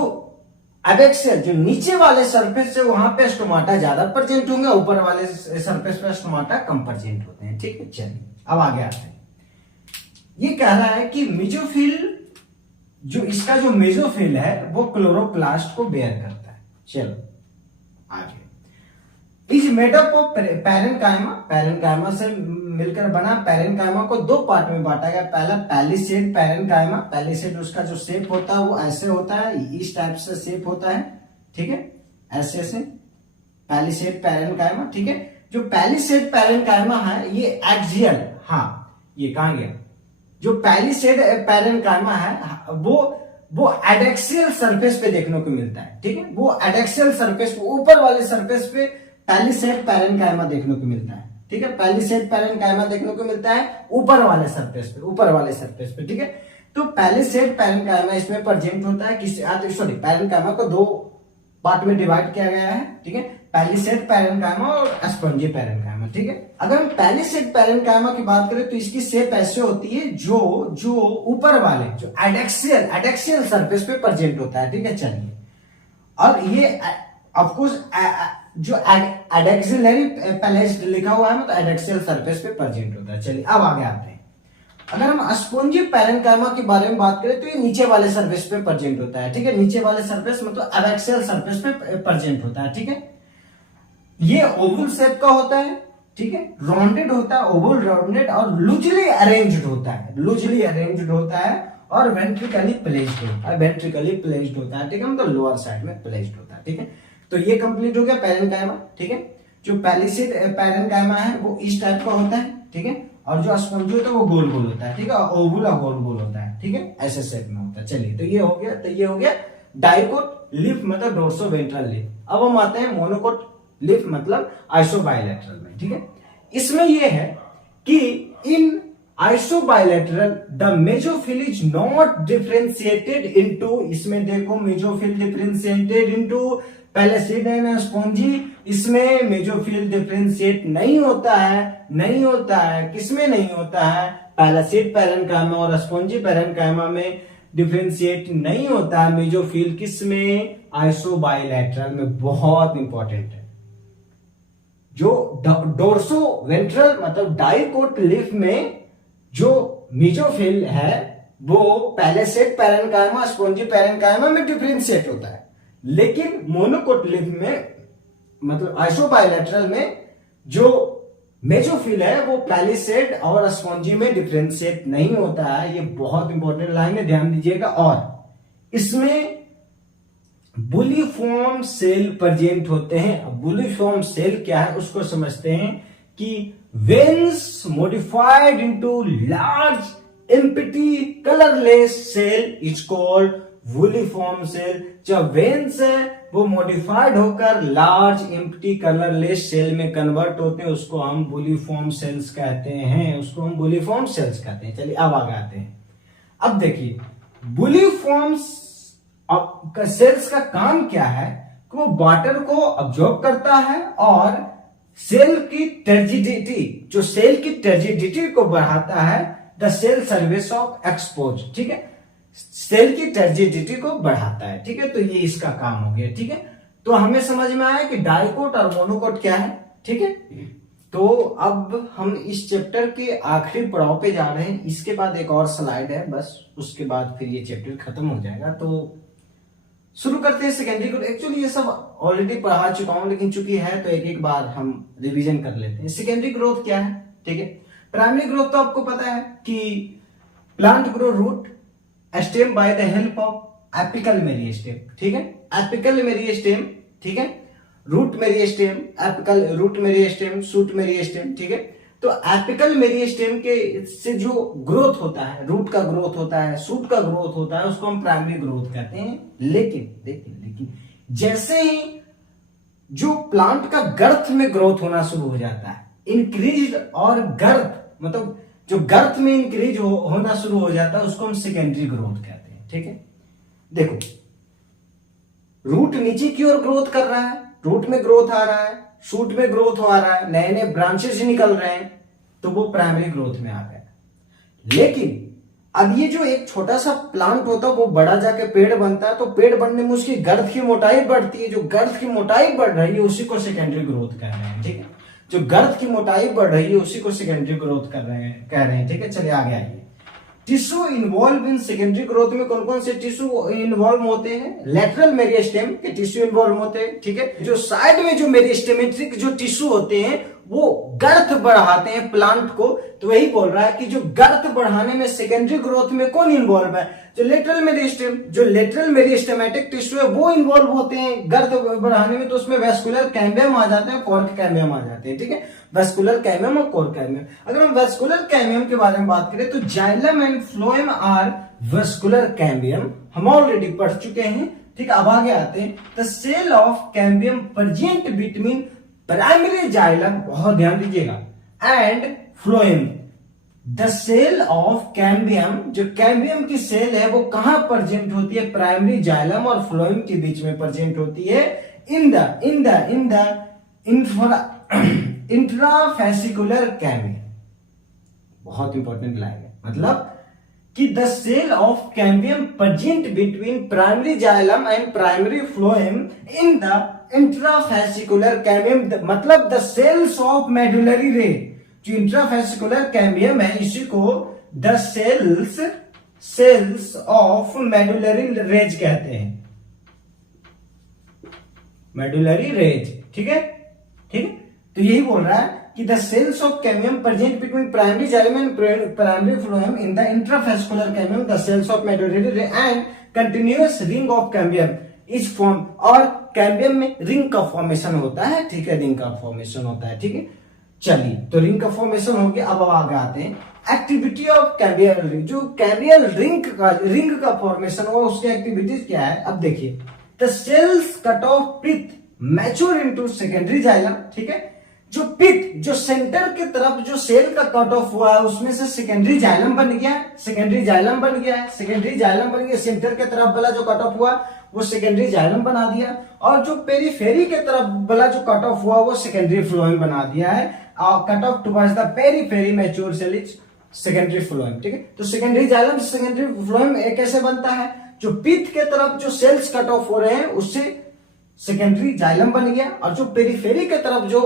एबैक्सियल, जो नीचे वाले सरफेस है, वहां पे स्टोमाटा ज्यादा प्रेजेंट होंगे, ऊपर वाले सरफेस पे स्टोमाटा कम प्रेजेंट होते हैं, ठीक है। चलिए अब आगे आते हैं। ये कह रहा है कि मेसोफिल, जो इसका जो मेसोफिल है वो क्लोरोप्लास्ट को बेयर करता है। चलो आगे, is made up of parenchyma, parenchyma से मिलकर बना। पैरेनकाइमा को दो पार्ट में बांटा गया। पहला पैलिसेड पैरेनकाइमा, पैलिसेड उसका जो शेप होता है वो ऐसे होता है, इस टाइप से शेप होता है, ठीक है, ऐसे से पैलिसेड पैरेनकाइमा, ठीक है। जो पैलिसेड पैरेनकाइमा है ये एक्सियल, हाँ ये कहां गया, जो पैलिसेड पैरेनकाइमा है वो एडेक्सियल सरफेस पे देखने को मिलता है, ठीक है। वो एडेक्सियल सरफेस पे, ऊपर वाले सरफेस पे पैलिसेड पैरेनकाइमा देखने को मिलता है, ठीक है। पैलिसेड पैरेनकाइमा देखने को मिलता है ऊपर वाले सरफेस पे, ठीक है। तो पैलिसेड पैरेनकाइमा इसमें प्रेजेंट होता है, पैरेनकाइमा को दो पार्ट में डिवाइड किया गया है, ठीक है, पैलिसेड पैरेनकाइमा और स्पंजी पैरेनकाइमा, ठीक है। अगर हम पैलिसेड पैरेनकाइमा की बात करें तो इसकी शेप ऐसे होती है, जो ऊपर वाले, जो एडेक्सियल सरफेस पे प्रेजेंट होता है, ठीक है। चलिए, और ये ऑफ कोर्स जो एडेक्सिलरी पैलेज लिखा हुआ है, मतलब एडेक्सियल सरफेस पे प्रेजेंट होता है। चलिए अब आगे आते हैं। अगर हम स्पॉन्जी पैरेनकाइमा के बारे में बात करें तो ये नीचे वाले सरफेस पे प्रेजेंट होता है, ठीक है। नीचे वाले सरफेस मतलब एबैक्सियल सरफेस पे प्रेजेंट होता है, ठीक है। ये ओवल शेप का होता है, ठीक है, राउंडेड होता है, ओवल राउंडेड, और लूजली अरेंज्ड होता है, और वेंट्रिकली प्लेस्ड होता है, ठीक है, मतलब लोअर साइड में प्लेस्ड होता है, ठीक है। तो ये कंप्लीट हो गया पैरेनकाइमा, ठीक है। जो पैलिसेड पैरेनकाइमा है वो इस टाइप का होता है, ठीक है, और जो स्पंजी होता है वो गोल गोल होता है, ठीक है, ओवल और गोल गोल होता है, ठीक है, ऐसे शेप में होता है। चलिए, तो ये हो गया डाइकोट लीफ मतलब डोर्सो वेंट्रल लीफ। अब हम आते हैं मोनोकोट लीफ मतलब आइसोबाइलेटरल में, ठीक है। इसमें यह है कि in isobilateral the mesophyll is not differentiated into, इसमें देखो mesophyll differentiated into palisade and spongy, इसमें मेसोफिल डिफरेंशिएट नहीं होता है। किसमें नहीं होता है? पैलिसेड पैरेनकाइमा और स्पॉन्जी पैरेनकाइमा में डिफरेंशिएट नहीं होता है मेसोफिल। किसमें? आइसोबाइलेटरल में। बहुत इंपॉर्टेंट है। जो डोर्सो वेंट्रल मतलब डाइकोट लीफ में जो मेसोफिल है वो पैलिसेड पैरेनकाइमा स्पॉन्जी पैरेनकाइमा में डिफरेंशिएट होता है, लेकिन मोनोकोट लीफ में मतलब आइसोबाइलेटरल में जो मेसोफिल है वो पैलिसेड और स्पॉन्जी में डिफरेंशिएट नहीं होता है। ये बहुत इंपॉर्टेंट लाइन है, ध्यान दीजिएगा। और इसमें बुलिफॉर्म सेल प्रेजेंट होते हैं। अब बुलिफॉर्म सेल क्या है उसको समझते हैं कि veins modified into large empty colourless cell is called bulliform cell. जब वेन्स है वो मॉडिफाइड होकर लार्ज एम्प्टी कलरलेस सेल में कन्वर्ट होते हैं, उसको हम बुलिफॉर्म सेल्स कहते हैं। चलिए अब आगे आते हैं। अब देखिए बुलिफॉर्म सेल्स का काम क्या है कि वो वाटर को अब्जॉर्ब करता है और सेल की टर्जिडिटी, जो सेल की टर्जिडिटी को बढ़ाता है, the sale service of expose, ठीक है, सेल की टर्जिडिटी को बढ़ाता है, ठीक है। तो ये इसका काम हो गया, ठीक है। तो हमें समझ में आया कि डाइकोट और मोनोकोट क्या है, ठीक है। तो अब हम इस चैप्टर के आखिरी पड़ाव पे जा रहे हैं, इसके बाद एक और स्लाइड है बस, उसके बाद फिर ये चैप्टर खत्म हो जाएगा। तो शुरू करते हैं सेकेंडरी ग्रोथ। एक्चुअली ये सब ऑलरेडी पढ़ा चुका हूं, लेकिन चूंकि है तो एक एक बार हम रिवीजन कर लेते हैं। सेकेंडरी ग्रोथ क्या है, ठीक है। प्राइमरी ग्रोथ तो आपको पता है कि plant grow root stem by the help of apical meristem, ठीक है। एपिकल मेरिस्टेम, ठीक है, root meristem, apical root meristem, shoot meristem, ठीक है। तो एपिकल मेरिस्टेम के से जो ग्रोथ होता है, रूट का ग्रोथ होता है, शूट का ग्रोथ होता है, उसको हम प्राइमरी ग्रोथ कहते हैं। लेकिन जैसे ही जो प्लांट का गर्थ में ग्रोथ होना शुरू हो जाता है, इंक्रीज और गर्थ मतलब जो गर्थ में इंक्रीज होना शुरू हो जाता है, उसको हम सेकेंडरी ग्रोथ कहते हैं, ठीक है। देखो रूट नीचे की ओर ग्रोथ कर रहा है, रूट में ग्रोथ आ रहा है, शूट में ग्रोथ आ रहा है, नए नए ब्रांचेस निकल रहे हैं, तो वो प्राइमरी ग्रोथ में आ गया। लेकिन अब ये जो एक छोटा सा प्लांट होता है वो बड़ा जाके पेड़ बनता है, तो पेड़ बनने में उसकी गर्थ की मोटाई बढ़ती है, जो गर्थ की मोटाई बढ़ रही है उसी को सेकेंडरी ग्रोथ कह रहे हैं, ठीक है। जो गर्थ की मोटाई बढ़ रही है उसी को सेकेंडरी ग्रोथ कह रहे हैं, ठीक है। चलिए आगे आइए। Tissue involve in secondary growth में कौन कौन से टिश्यू इन्वॉल्व होते हैं? लेटरल मेरिस्टेम के टिश्यू इन्वॉल्व होते हैं, ठीक है। जो साइड में जो मेरिस्टेमेटिक जो टिश्यू होते हैं वो गर्थ बढ़ाते हैं प्लांट को, तो वही बोल रहा है कि जो गर्थ बढ़ाने में सेकेंडरी ग्रोथ में कौन इन्वॉल्व है? जो लेटरल मेरिस्टेम, जो लेटरल मेरिस्टेमेटिक टिश्यू है वो इन्वॉल्व होते हैं गर्थ बढ़ाने में। तो उसमें वेस्कुलर कैम्बियम आ जाते हैं, कॉर्क कैम्बियम आ जाते हैं, ठीक है। वेस्कुलर कैम्बियम और कोर कैम्बियम। अगर हम वेस्कुलर कैम्बियम के बारे में बात करें तो xylem and phloem are vascular cambium, हम ऑलरेडी पढ़ चुके हैं, ठीक है। अब आगे आते हैं। The cell of cambium present between primary xylem, बहुत ध्यान दीजिएगा, and phloem. The cell of cambium, जो कैम्बियम की सेल है वो कहां प्रेजेंट होती है? प्राइमरी जाइलम और फ्लोएम के बीच में प्रेजेंट होती है। इन द इंट्राफेसिकुलर कैम्बियम, बहुत इंपॉर्टेंट लाइन है, मतलब कि the cell of cambium present between primary xylem and primary phloem in the intrafascicular cambium, मतलब the cells of medullary rays. जो इंट्राफेसिकुलर कैम्बियम है इसी को the cells of medullary rays कहते हैं, मेडुलरी रेज, ठीक है, ठीक है। तो यही बोल रहा है कि the cells of cambium present between primary xylem and primary phloem in the intrafascicular cambium, the cells of medullary rays and continuous ring of cambium is form. और कैम्बियम में रिंग का फॉर्मेशन होता है, ठीक है, रिंग का formation होता है, ठीक है। चलिए, तो रिंग का फॉर्मेशन हो गया। अब आगे आते हैं एक्टिविटी ऑफ कैम्बियल रिंग। जो कैम्बियल रिंग का फॉर्मेशन हुआ उसकी एक्टिविटीज क्या है? अब देखिए, the cells cut off pith mature into secondary xylem, ठीक है। जो पिथ, जो सेंटर की तरफ जो सेल का कट ऑफ हुआ है उसमें से सेकेंडरी जाइलम बन गया, सेकेंडरी जाइलम बन गया है, सेकेंडरी जाइलम बन गया। सेंटर के तरफ वाला जो कट ऑफ हुआ वो सेकेंडरी जाइलम बना दिया, और जो पेरीफेरी के तरफ वाला जो कट ऑफ हुआ वो सेकेंडरी फ्लोएम बना दिया है। Cut off towards the periphery mature cell is secondary phloem, ठीक है। तो सेकेंडरी जाइलम सेकेंडरी फ्लोएम कैसे बनता है? जो पिथ के तरफ जो सेल्स कट ऑफ हो रहे हैं उससे सेकेंडरी जाइलम बन गया, और जो पेरीफेरी के तरफ जो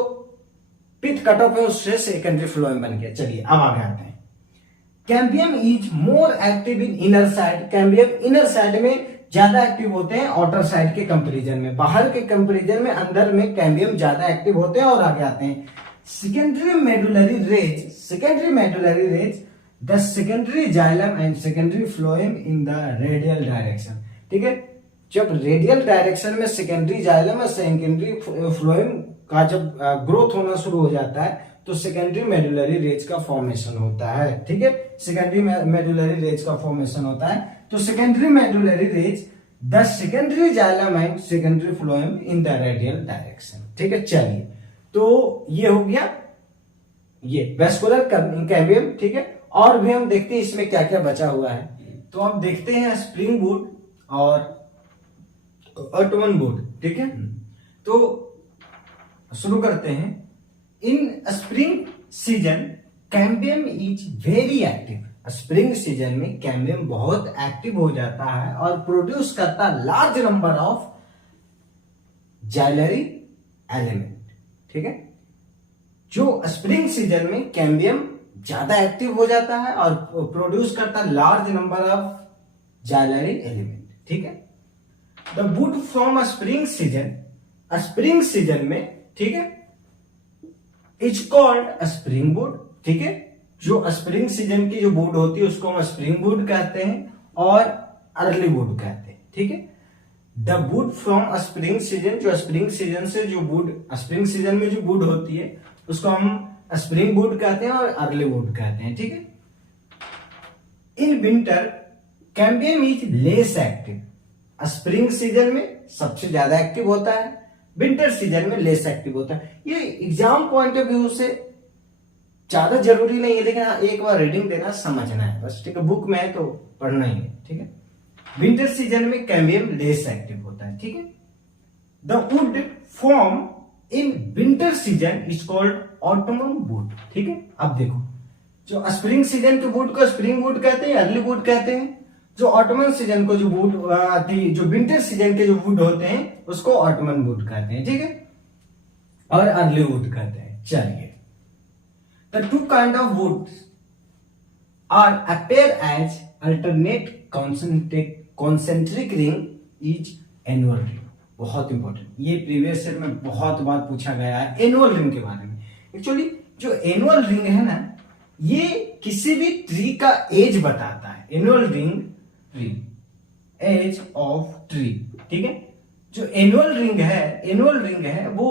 पिथ कट ऑफ है उससे सेकेंडरी फ्लोएम बन गया। चलिए अब आगे आते हैं। Cambium is more active in inner side. Cambium inner side में ज्यादा एक्टिव होते हैं आउटर साइड के कंपैरिजन में, बाहर के कंपैरिजन में अंदर में कैम्बियम ज्यादा एक्टिव होते हैं। और आगे आते हैं secondary medullary rays, secondary medullary rays the secondary xylem and secondary phloem in the radial direction, ठीक है। जब रेडियल डायरेक्शन में सेकेंडरी जाइलम और सेकेंडरी फ्लोएम का जब ग्रोथ होना शुरू हो जाता है तो सेकेंडरी मेडुलरी रेज का फॉर्मेशन होता है, ठीक है। सेकेंडरी मेडुलरी रेज का फॉर्मेशन होता है। तो secondary medullary rays the secondary xylem and secondary phloem in the radial direction, ठीक है। चलिए, तो ये हो गया ये वेस्कुलर कैम्बियम, ठीक है। और भी हम देखते हैं इसमें क्या क्या बचा हुआ है। तो अब देखते हैं स्प्रिंग वुड और अर्टवन वुड, ठीक है। तो शुरू करते हैं। इन spring season cambium is very active. Spring season में कैम्बियम बहुत एक्टिव हो जाता है और प्रोड्यूस करता large number of xylary element, ठीक है। जो स्प्रिंग सीजन में कैम्बियम ज्यादा एक्टिव हो जाता है और प्रोड्यूस करता है large number of xylary element, ठीक है। The wood from spring season में, ठीक है, इज कॉल्ड स्प्रिंग वुड, ठीक है। जो स्प्रिंग सीजन की जो वुड होती है उसको हम स्प्रिंग वुड कहते हैं और अर्ली वुड कहते हैं, ठीक है। The wood from spring season, जो स्प्रिंग सीजन से जो वुड, स्प्रिंग सीजन में जो वुड होती है उसको हम स्प्रिंग वुड कहते हैं और अर्ली वुड कहते हैं, ठीक है। In winter cambium is less active, spring season में सबसे ज्यादा एक्टिव होता है, विंटर सीजन में लेस एक्टिव होता है। ये एग्जाम पॉइंट ऑफ व्यू से ज्यादा जरूरी नहीं है, लेकिन एक बार रीडिंग देना समझना है बस, ठीक है। बुक में है तो पढ़ना ही है, ठीक है। विंटर सीजन में कैम्बियम लेस एक्टिव होता है, ठीक है। The wood form in winter season is called Ottoman would, ठीक है। अब देखो, जो स्प्रिंग सीजन के वुड को स्प्रिंग वुड कहते हैं, अर्ली वुड कहते हैं। जो ऑटोमन सीजन को जो वुड आती, जो विंटर सीजन के जो वुड होते हैं उसको ऑटोमन वुड कहते हैं, ठीक है, और अर्ली वुड कहते हैं। चलिए, the two kind of woods are appear as alternate concentric ring is annual ring. बहुत इंपॉर्टेंट, ये प्रीवियस ईयर में बहुत बार पूछा गया है एनुअल रिंग के बारे में। एक्चुअली जो एनुअल रिंग है ना, ये किसी भी ट्री का एज बताता है। Annual ring tree, age of tree, ठीक है। जो एनुअल रिंग है वो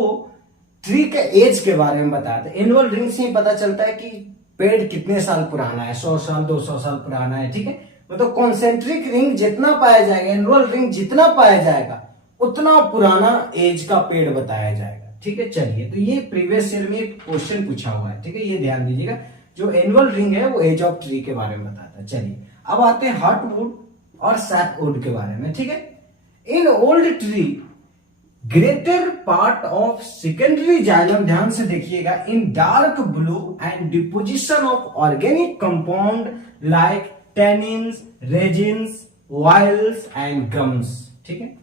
ट्री के एज के बारे में बताता है। एनुअल रिंग से ही पता चलता है कि पेड़ कितने साल पुराना है, 100 साल 200 साल पुराना है, ठीक है। मतलब कॉन्सेंट्रिक रिंग जितना पाया जाएगा, एनुअल रिंग जितना पाया जाएगा उतना पुराना एज का पेड़ बताया जाएगा, ठीक है। चलिए, तो ये प्रीवियस ईयर में एक क्वेश्चन पूछा हुआ है, ठीक है, ये ध्यान दीजिएगा। जो एनुअल रिंग है वो एज ऑफ ट्री के बारे में बताता है। चलिए, अब आते हैं हार्टवुड और सैपवुड के बारे में, ठीक है। In old tree greater part of secondary xylem, ध्यान से देखिएगा, इन dark blue and deposition of organic compound like tannins, resins, oils and gums, ठीक है।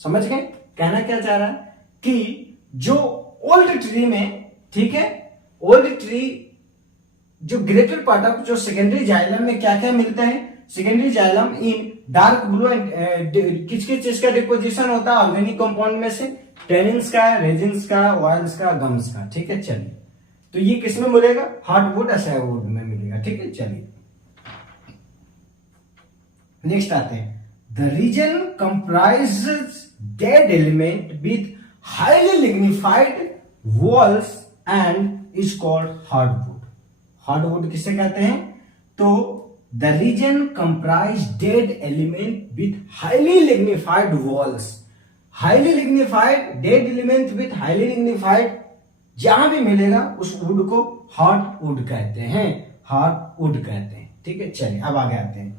समझ गए कहना क्या चाह रहा है कि जो ओल्ड ट्री में, ठीक है, ओल्ड ट्री जो ग्रेटर पार्ट ऑफ जो सेकेंडरी जाइलम में क्या क्या मिलता है, secondary xylem in dark blue and किस किस चीज का डिपोजिशन होता है ऑर्गेनिक कंपाउंड में से, टेनिन्स का, रेजिन्स का, ऑयल्स का, गम्स का, ठीक है। चलिए, तो ये किस में मिलेगा, हार्टवुड और सैपवुड में मिलेगा, ठीक है। चलिए, नेक्स्ट आते हैं, the region comprises dead element with highly lignified walls and is called hardwood. Hardwood किसे कहते हैं, तो the region comprise dead element with highly lignified walls. Highly lignified dead element with highly lignified, जहां भी मिलेगा उस वुड को heartwood कहते हैं, हार्टवुड कहते हैं, ठीक है। चलिए, अब आगे आते हैं।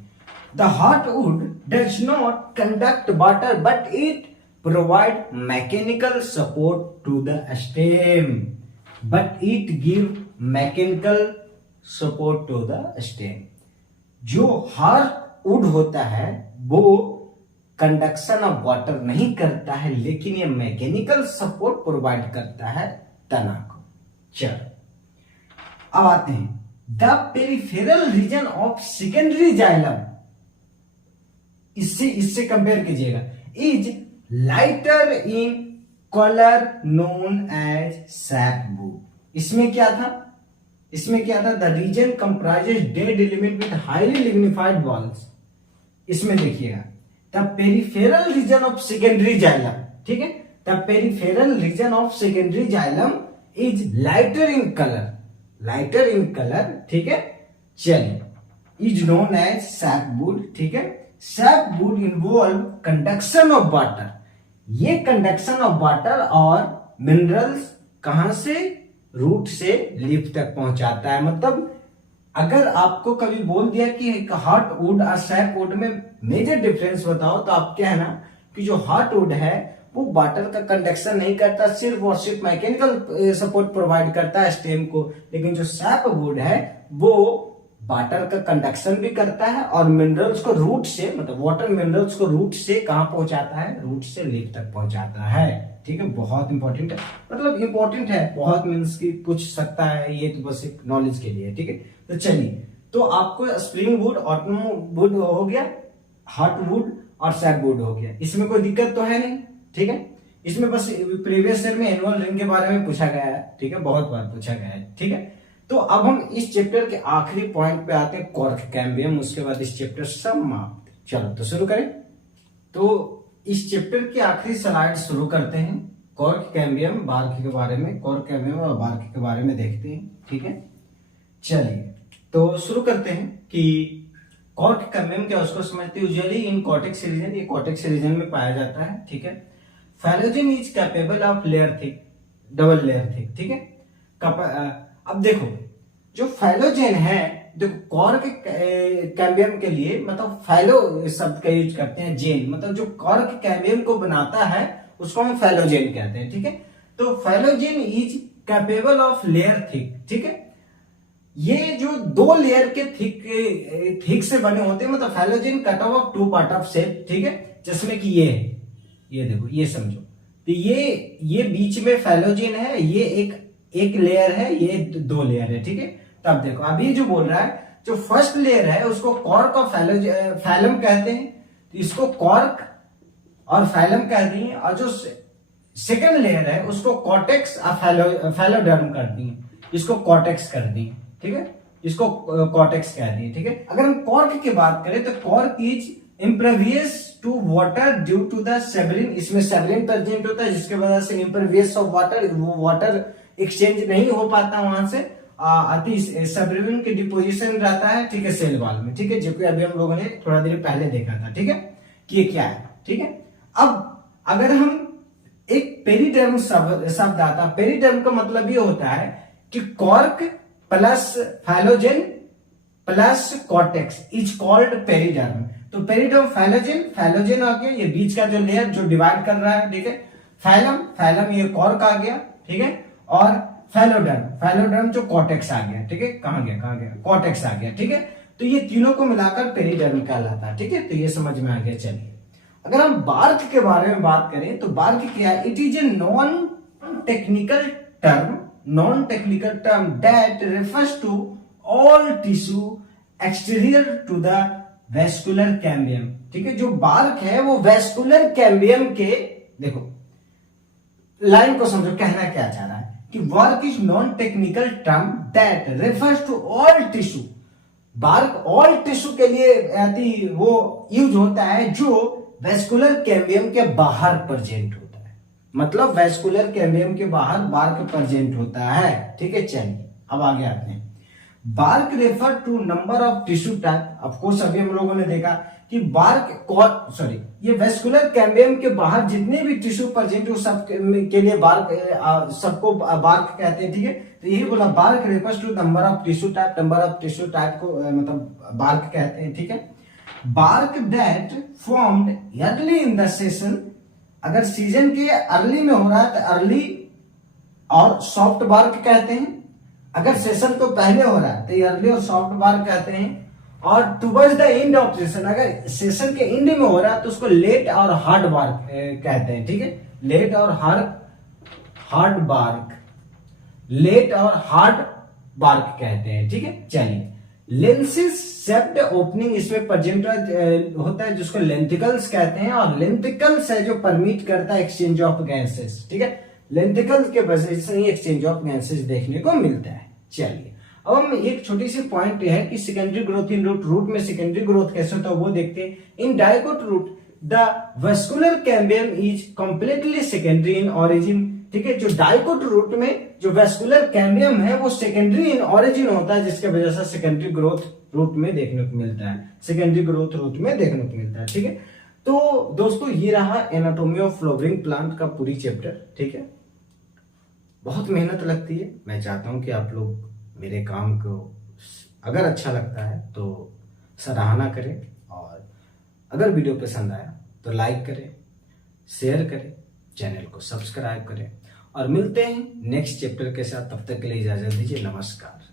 The hardwood does not conduct water but it provide mechanical support to the stem, but it give mechanical support to the stem. जो हार्डवुड होता है वो कंडक्शन ऑफ वाटर नहीं करता है, लेकिन ये मैकेनिकल सपोर्ट प्रोवाइड करता है तना को। चल, अब आते हैं, the peripheral region of secondary xylem, इससे कंपेयर कीजिएगा, is lighter in colour known as sapwood. इसमें क्या था, the region comprises dead element with highly lignified walls. इसमें देखिएगा, the peripheral region of secondary xylem, ठीक है, the peripheral region of secondary xylem is lighter in colour, ठीक है। चलिए, इज नोन एज सैपवुड, ठीक है। Sapwood involve conduction of water, ये कंडक्शन ऑफ वाटर और मिनरल्स कहां से, रूट से लीफ तक पहुंचाता है। मतलब अगर आपको कभी बोल दिया कि हार्टवुड और सैपवुड में मेजर डिफरेंस बताओ, तो आप क्या है ना कि जो हार्टवुड है वो वाटर का कंडक्शन नहीं करता, सिर्फ और सिर्फ मैकेनिकल सपोर्ट प्रोवाइड करता है स्टेम को, लेकिन जो सैपवुड है वो वाटर का कंडक्शन भी करता है और मिनरल्स को रूट से, मतलब वाटर मिनरल्स को रूट से कहां पहुंचाता है, रूट से लीफ तक पहुंचाता है। ठीक है, बहुत इंपॉर्टेंट है, मतलब इंपॉर्टेंट है बहुत, मीन्स की पूछ सकता है, ये तो बस एक नॉलेज के लिए। ठीक है, तो चलिए, तो आपको स्प्रिंग वुड, ऑटम वुड हो गया, हार्टवुड और सैपवुड हो गया, इसमें कोई दिक्कत तो है नहीं। ठीक है, इसमें बस प्रीवियस ईयर में एनुअल रिंग के बारे में पूछा गया है। ठीक है, बहुत बार पूछा गया है। ठीक है, तो अब हम इस चैप्टर के आखिरी पॉइंट पे आते हैं, कॉर्क कैम्बियम, उसके बाद इस चैप्टर समाप्त। चलो तो शुरू करें। तो इस चैप्टर की आखिरी स्लाइड शुरू करते हैं, कॉर्क कैम्बियम बार्क के बारे में, कॉर्क कैम्बियम और बार्क के बारे में देखते हैं। ठीक है, चलिए तो शुरू करते हैं कि कॉर्क कैम्बियम क्या, उसको समझते हैं। यूजुअली इन कॉर्टेक्स रीजन, ये कॉर्टेक्स रीजन में पाया जाता है। ठीक है, phellogen is capable of layer thick, double layer thick. ठीक है, अब देखो जो फैलोजेन है, देखो कॉर्क कैम्बियम के लिए मतलब फैलो शब्द का यूज करते हैं, जेन, मतलब जो कॉर्क कैम्बियम को बनाता है उसको हम फैलोजेन कहते हैं। ठीक है, तो phellogen is capable of layer thick. ठीक है, ये जो दो लेयर के थिक से बने होते हैं, मतलब phellogen cut off two part of shape. ठीक है, जिसमें कि ये देखो, ये समझो, तो ये बीच में फैलोजेन है, ये एक लेयर है, ये दो लेयर है। ठीक है, तब देखो अब ये जो बोल रहा है, जो फर्स्ट लेयर है उसको कॉर्क और फैलम कहते हैं, तो इसको कॉर्क और फैलम कह दिए, और जो सेकंड लेयर है उसको कॉर्टेक्स और फैलोडर्म कर दिए, इसको कॉर्टेक्स कर दिए। ठीक है, इसको कॉर्टेक्स कह दिए। ठीक है, अगर हम कॉर्क की बात करें तो cork is impervious to water due to the suberin, इसमें सेबरिन प्रेजेंट होता है जिसके वजह से इम्प्रवियस ऑफ वाटर, वो वाटर एक्सचेंज नहीं हो पाता वहां से, अति सेबरिन की डिपोजिशन रहता है। ठीक है, सेल वॉल में। ठीक है, जो कि अभी हम लोगों ने थोड़ा देर पहले देखा था। ठीक है, कि ये क्या है। ठीक है, अब अगर हम एक पेरिडर्म शब्द आता, पेरिडर्म का मतलब ये होता है कि cork plus phellogen plus cortex is called periderm. तो पेरिडर्म फैलोजेन आ गया, ये बीच का जो लेयर जो डिवाइड कर रहा है। ठीक है, फैलम ये कॉर्क आ गया। ठीक है, और फैलोडर्म जो कॉर्टेक्स आ गया। ठीक है, कहां गया कॉर्टेक्स आ गया। ठीक है, तो ये तीनों को मिलाकर पेरिडर्म कहलाता है। ठीक है, तो ये समझ में आ गया। चलिए, अगर हम बार्क के बारे में बात करें तो बार्क क्या है, it is a non technical term that refers to all tissue exterior to the vascular cambium. ठीक है, जो बार्क है वो वेस्कुलर कैम्बियम के, देखो लाइन को समझो, कहना क्या चाह रहा है कि bark is non technical term that refers to all tissue, bark all tissue के लिए वो यूज होता है जो वेस्कुलर कैम्बियम के बाहर प्रेजेंट होता है, मतलब वेस्कुलर कैम्बियम के बाहर बार्क प्रेजेंट होता है। ठीक है, चलिए अब आगे आते हैं। Bark refer to number of tissue type, of course अभी हम लोगों ने देखा कि ये वेस्कुलर कैम्बियम के बाहर जितने भी टिश्यू प्रेजेंट हो सब के लिए बार्क, सबको बार्क कहते हैं। ठीक है, तो यही बोला, bark refers to number of tissue type, number of tissue type को मतलब बार्क कहते हैं। ठीक है, bark that formed early in the season, अगर सीजन के अर्ली में हो रहा है तो अर्ली और सॉफ्ट बार्क कहते हैं, अगर सेशन को पहले हो रहा है तो अर्ली और सॉफ्ट बार्क कहते हैं, और towards the end of session, अगर सेशन के एंड में हो रहा है तो उसको लेट और हार्ड बार्क कहते हैं। ठीक है, लेट और हार्ड बार्क, लेट और हार्ड बार्क कहते हैं। ठीक है, चलिए, लेंसिस सेप्ट ओपनिंग इसमें प्रेजेंट होता है जिसको लेंटिकल्स कहते हैं, और लेंटिकल्स है जो परमिट करता है एक्सचेंज ऑफ गैसेस। ठीक है, लेंटिकल्स के वजह से ही एक्सचेंज ऑफ गैसेस देखने को मिलता है। चलिए, अब हम एक छोटी सी पॉइंट है कि सेकेंडरी ग्रोथ इन रूट में सेकेंडरी ग्रोथ कैसे होता है वो देखते हैं। In dicot root the vascular cambium is completely secondary in origin. ठीक है, जो डाइकोट रूट में जो वेस्कुलर कैम्बियम है वो सेकेंडरी इन ऑरिजिन होता है, जिसके वजह से सेकेंडरी ग्रोथ रूट में देखने को मिलता है, सेकेंडरी ग्रोथ रूट में देखने को मिलता है। ठीक है, तो दोस्तों ये रहा एनाटॉमी ऑफ फ्लावरिंग प्लांट का पूरी चैप्टर। ठीक है, बहुत मेहनत लगती है, मैं चाहता हूं कि आप लोग मेरे काम को अगर अच्छा लगता है तो सराहना करें, और अगर वीडियो पसंद आया तो लाइक करें, शेयर करें, चैनल को सब्सक्राइब करें, और मिलते हैं नेक्स्ट चैप्टर के साथ। तब तक के लिए इजाजत दीजिए, नमस्कार।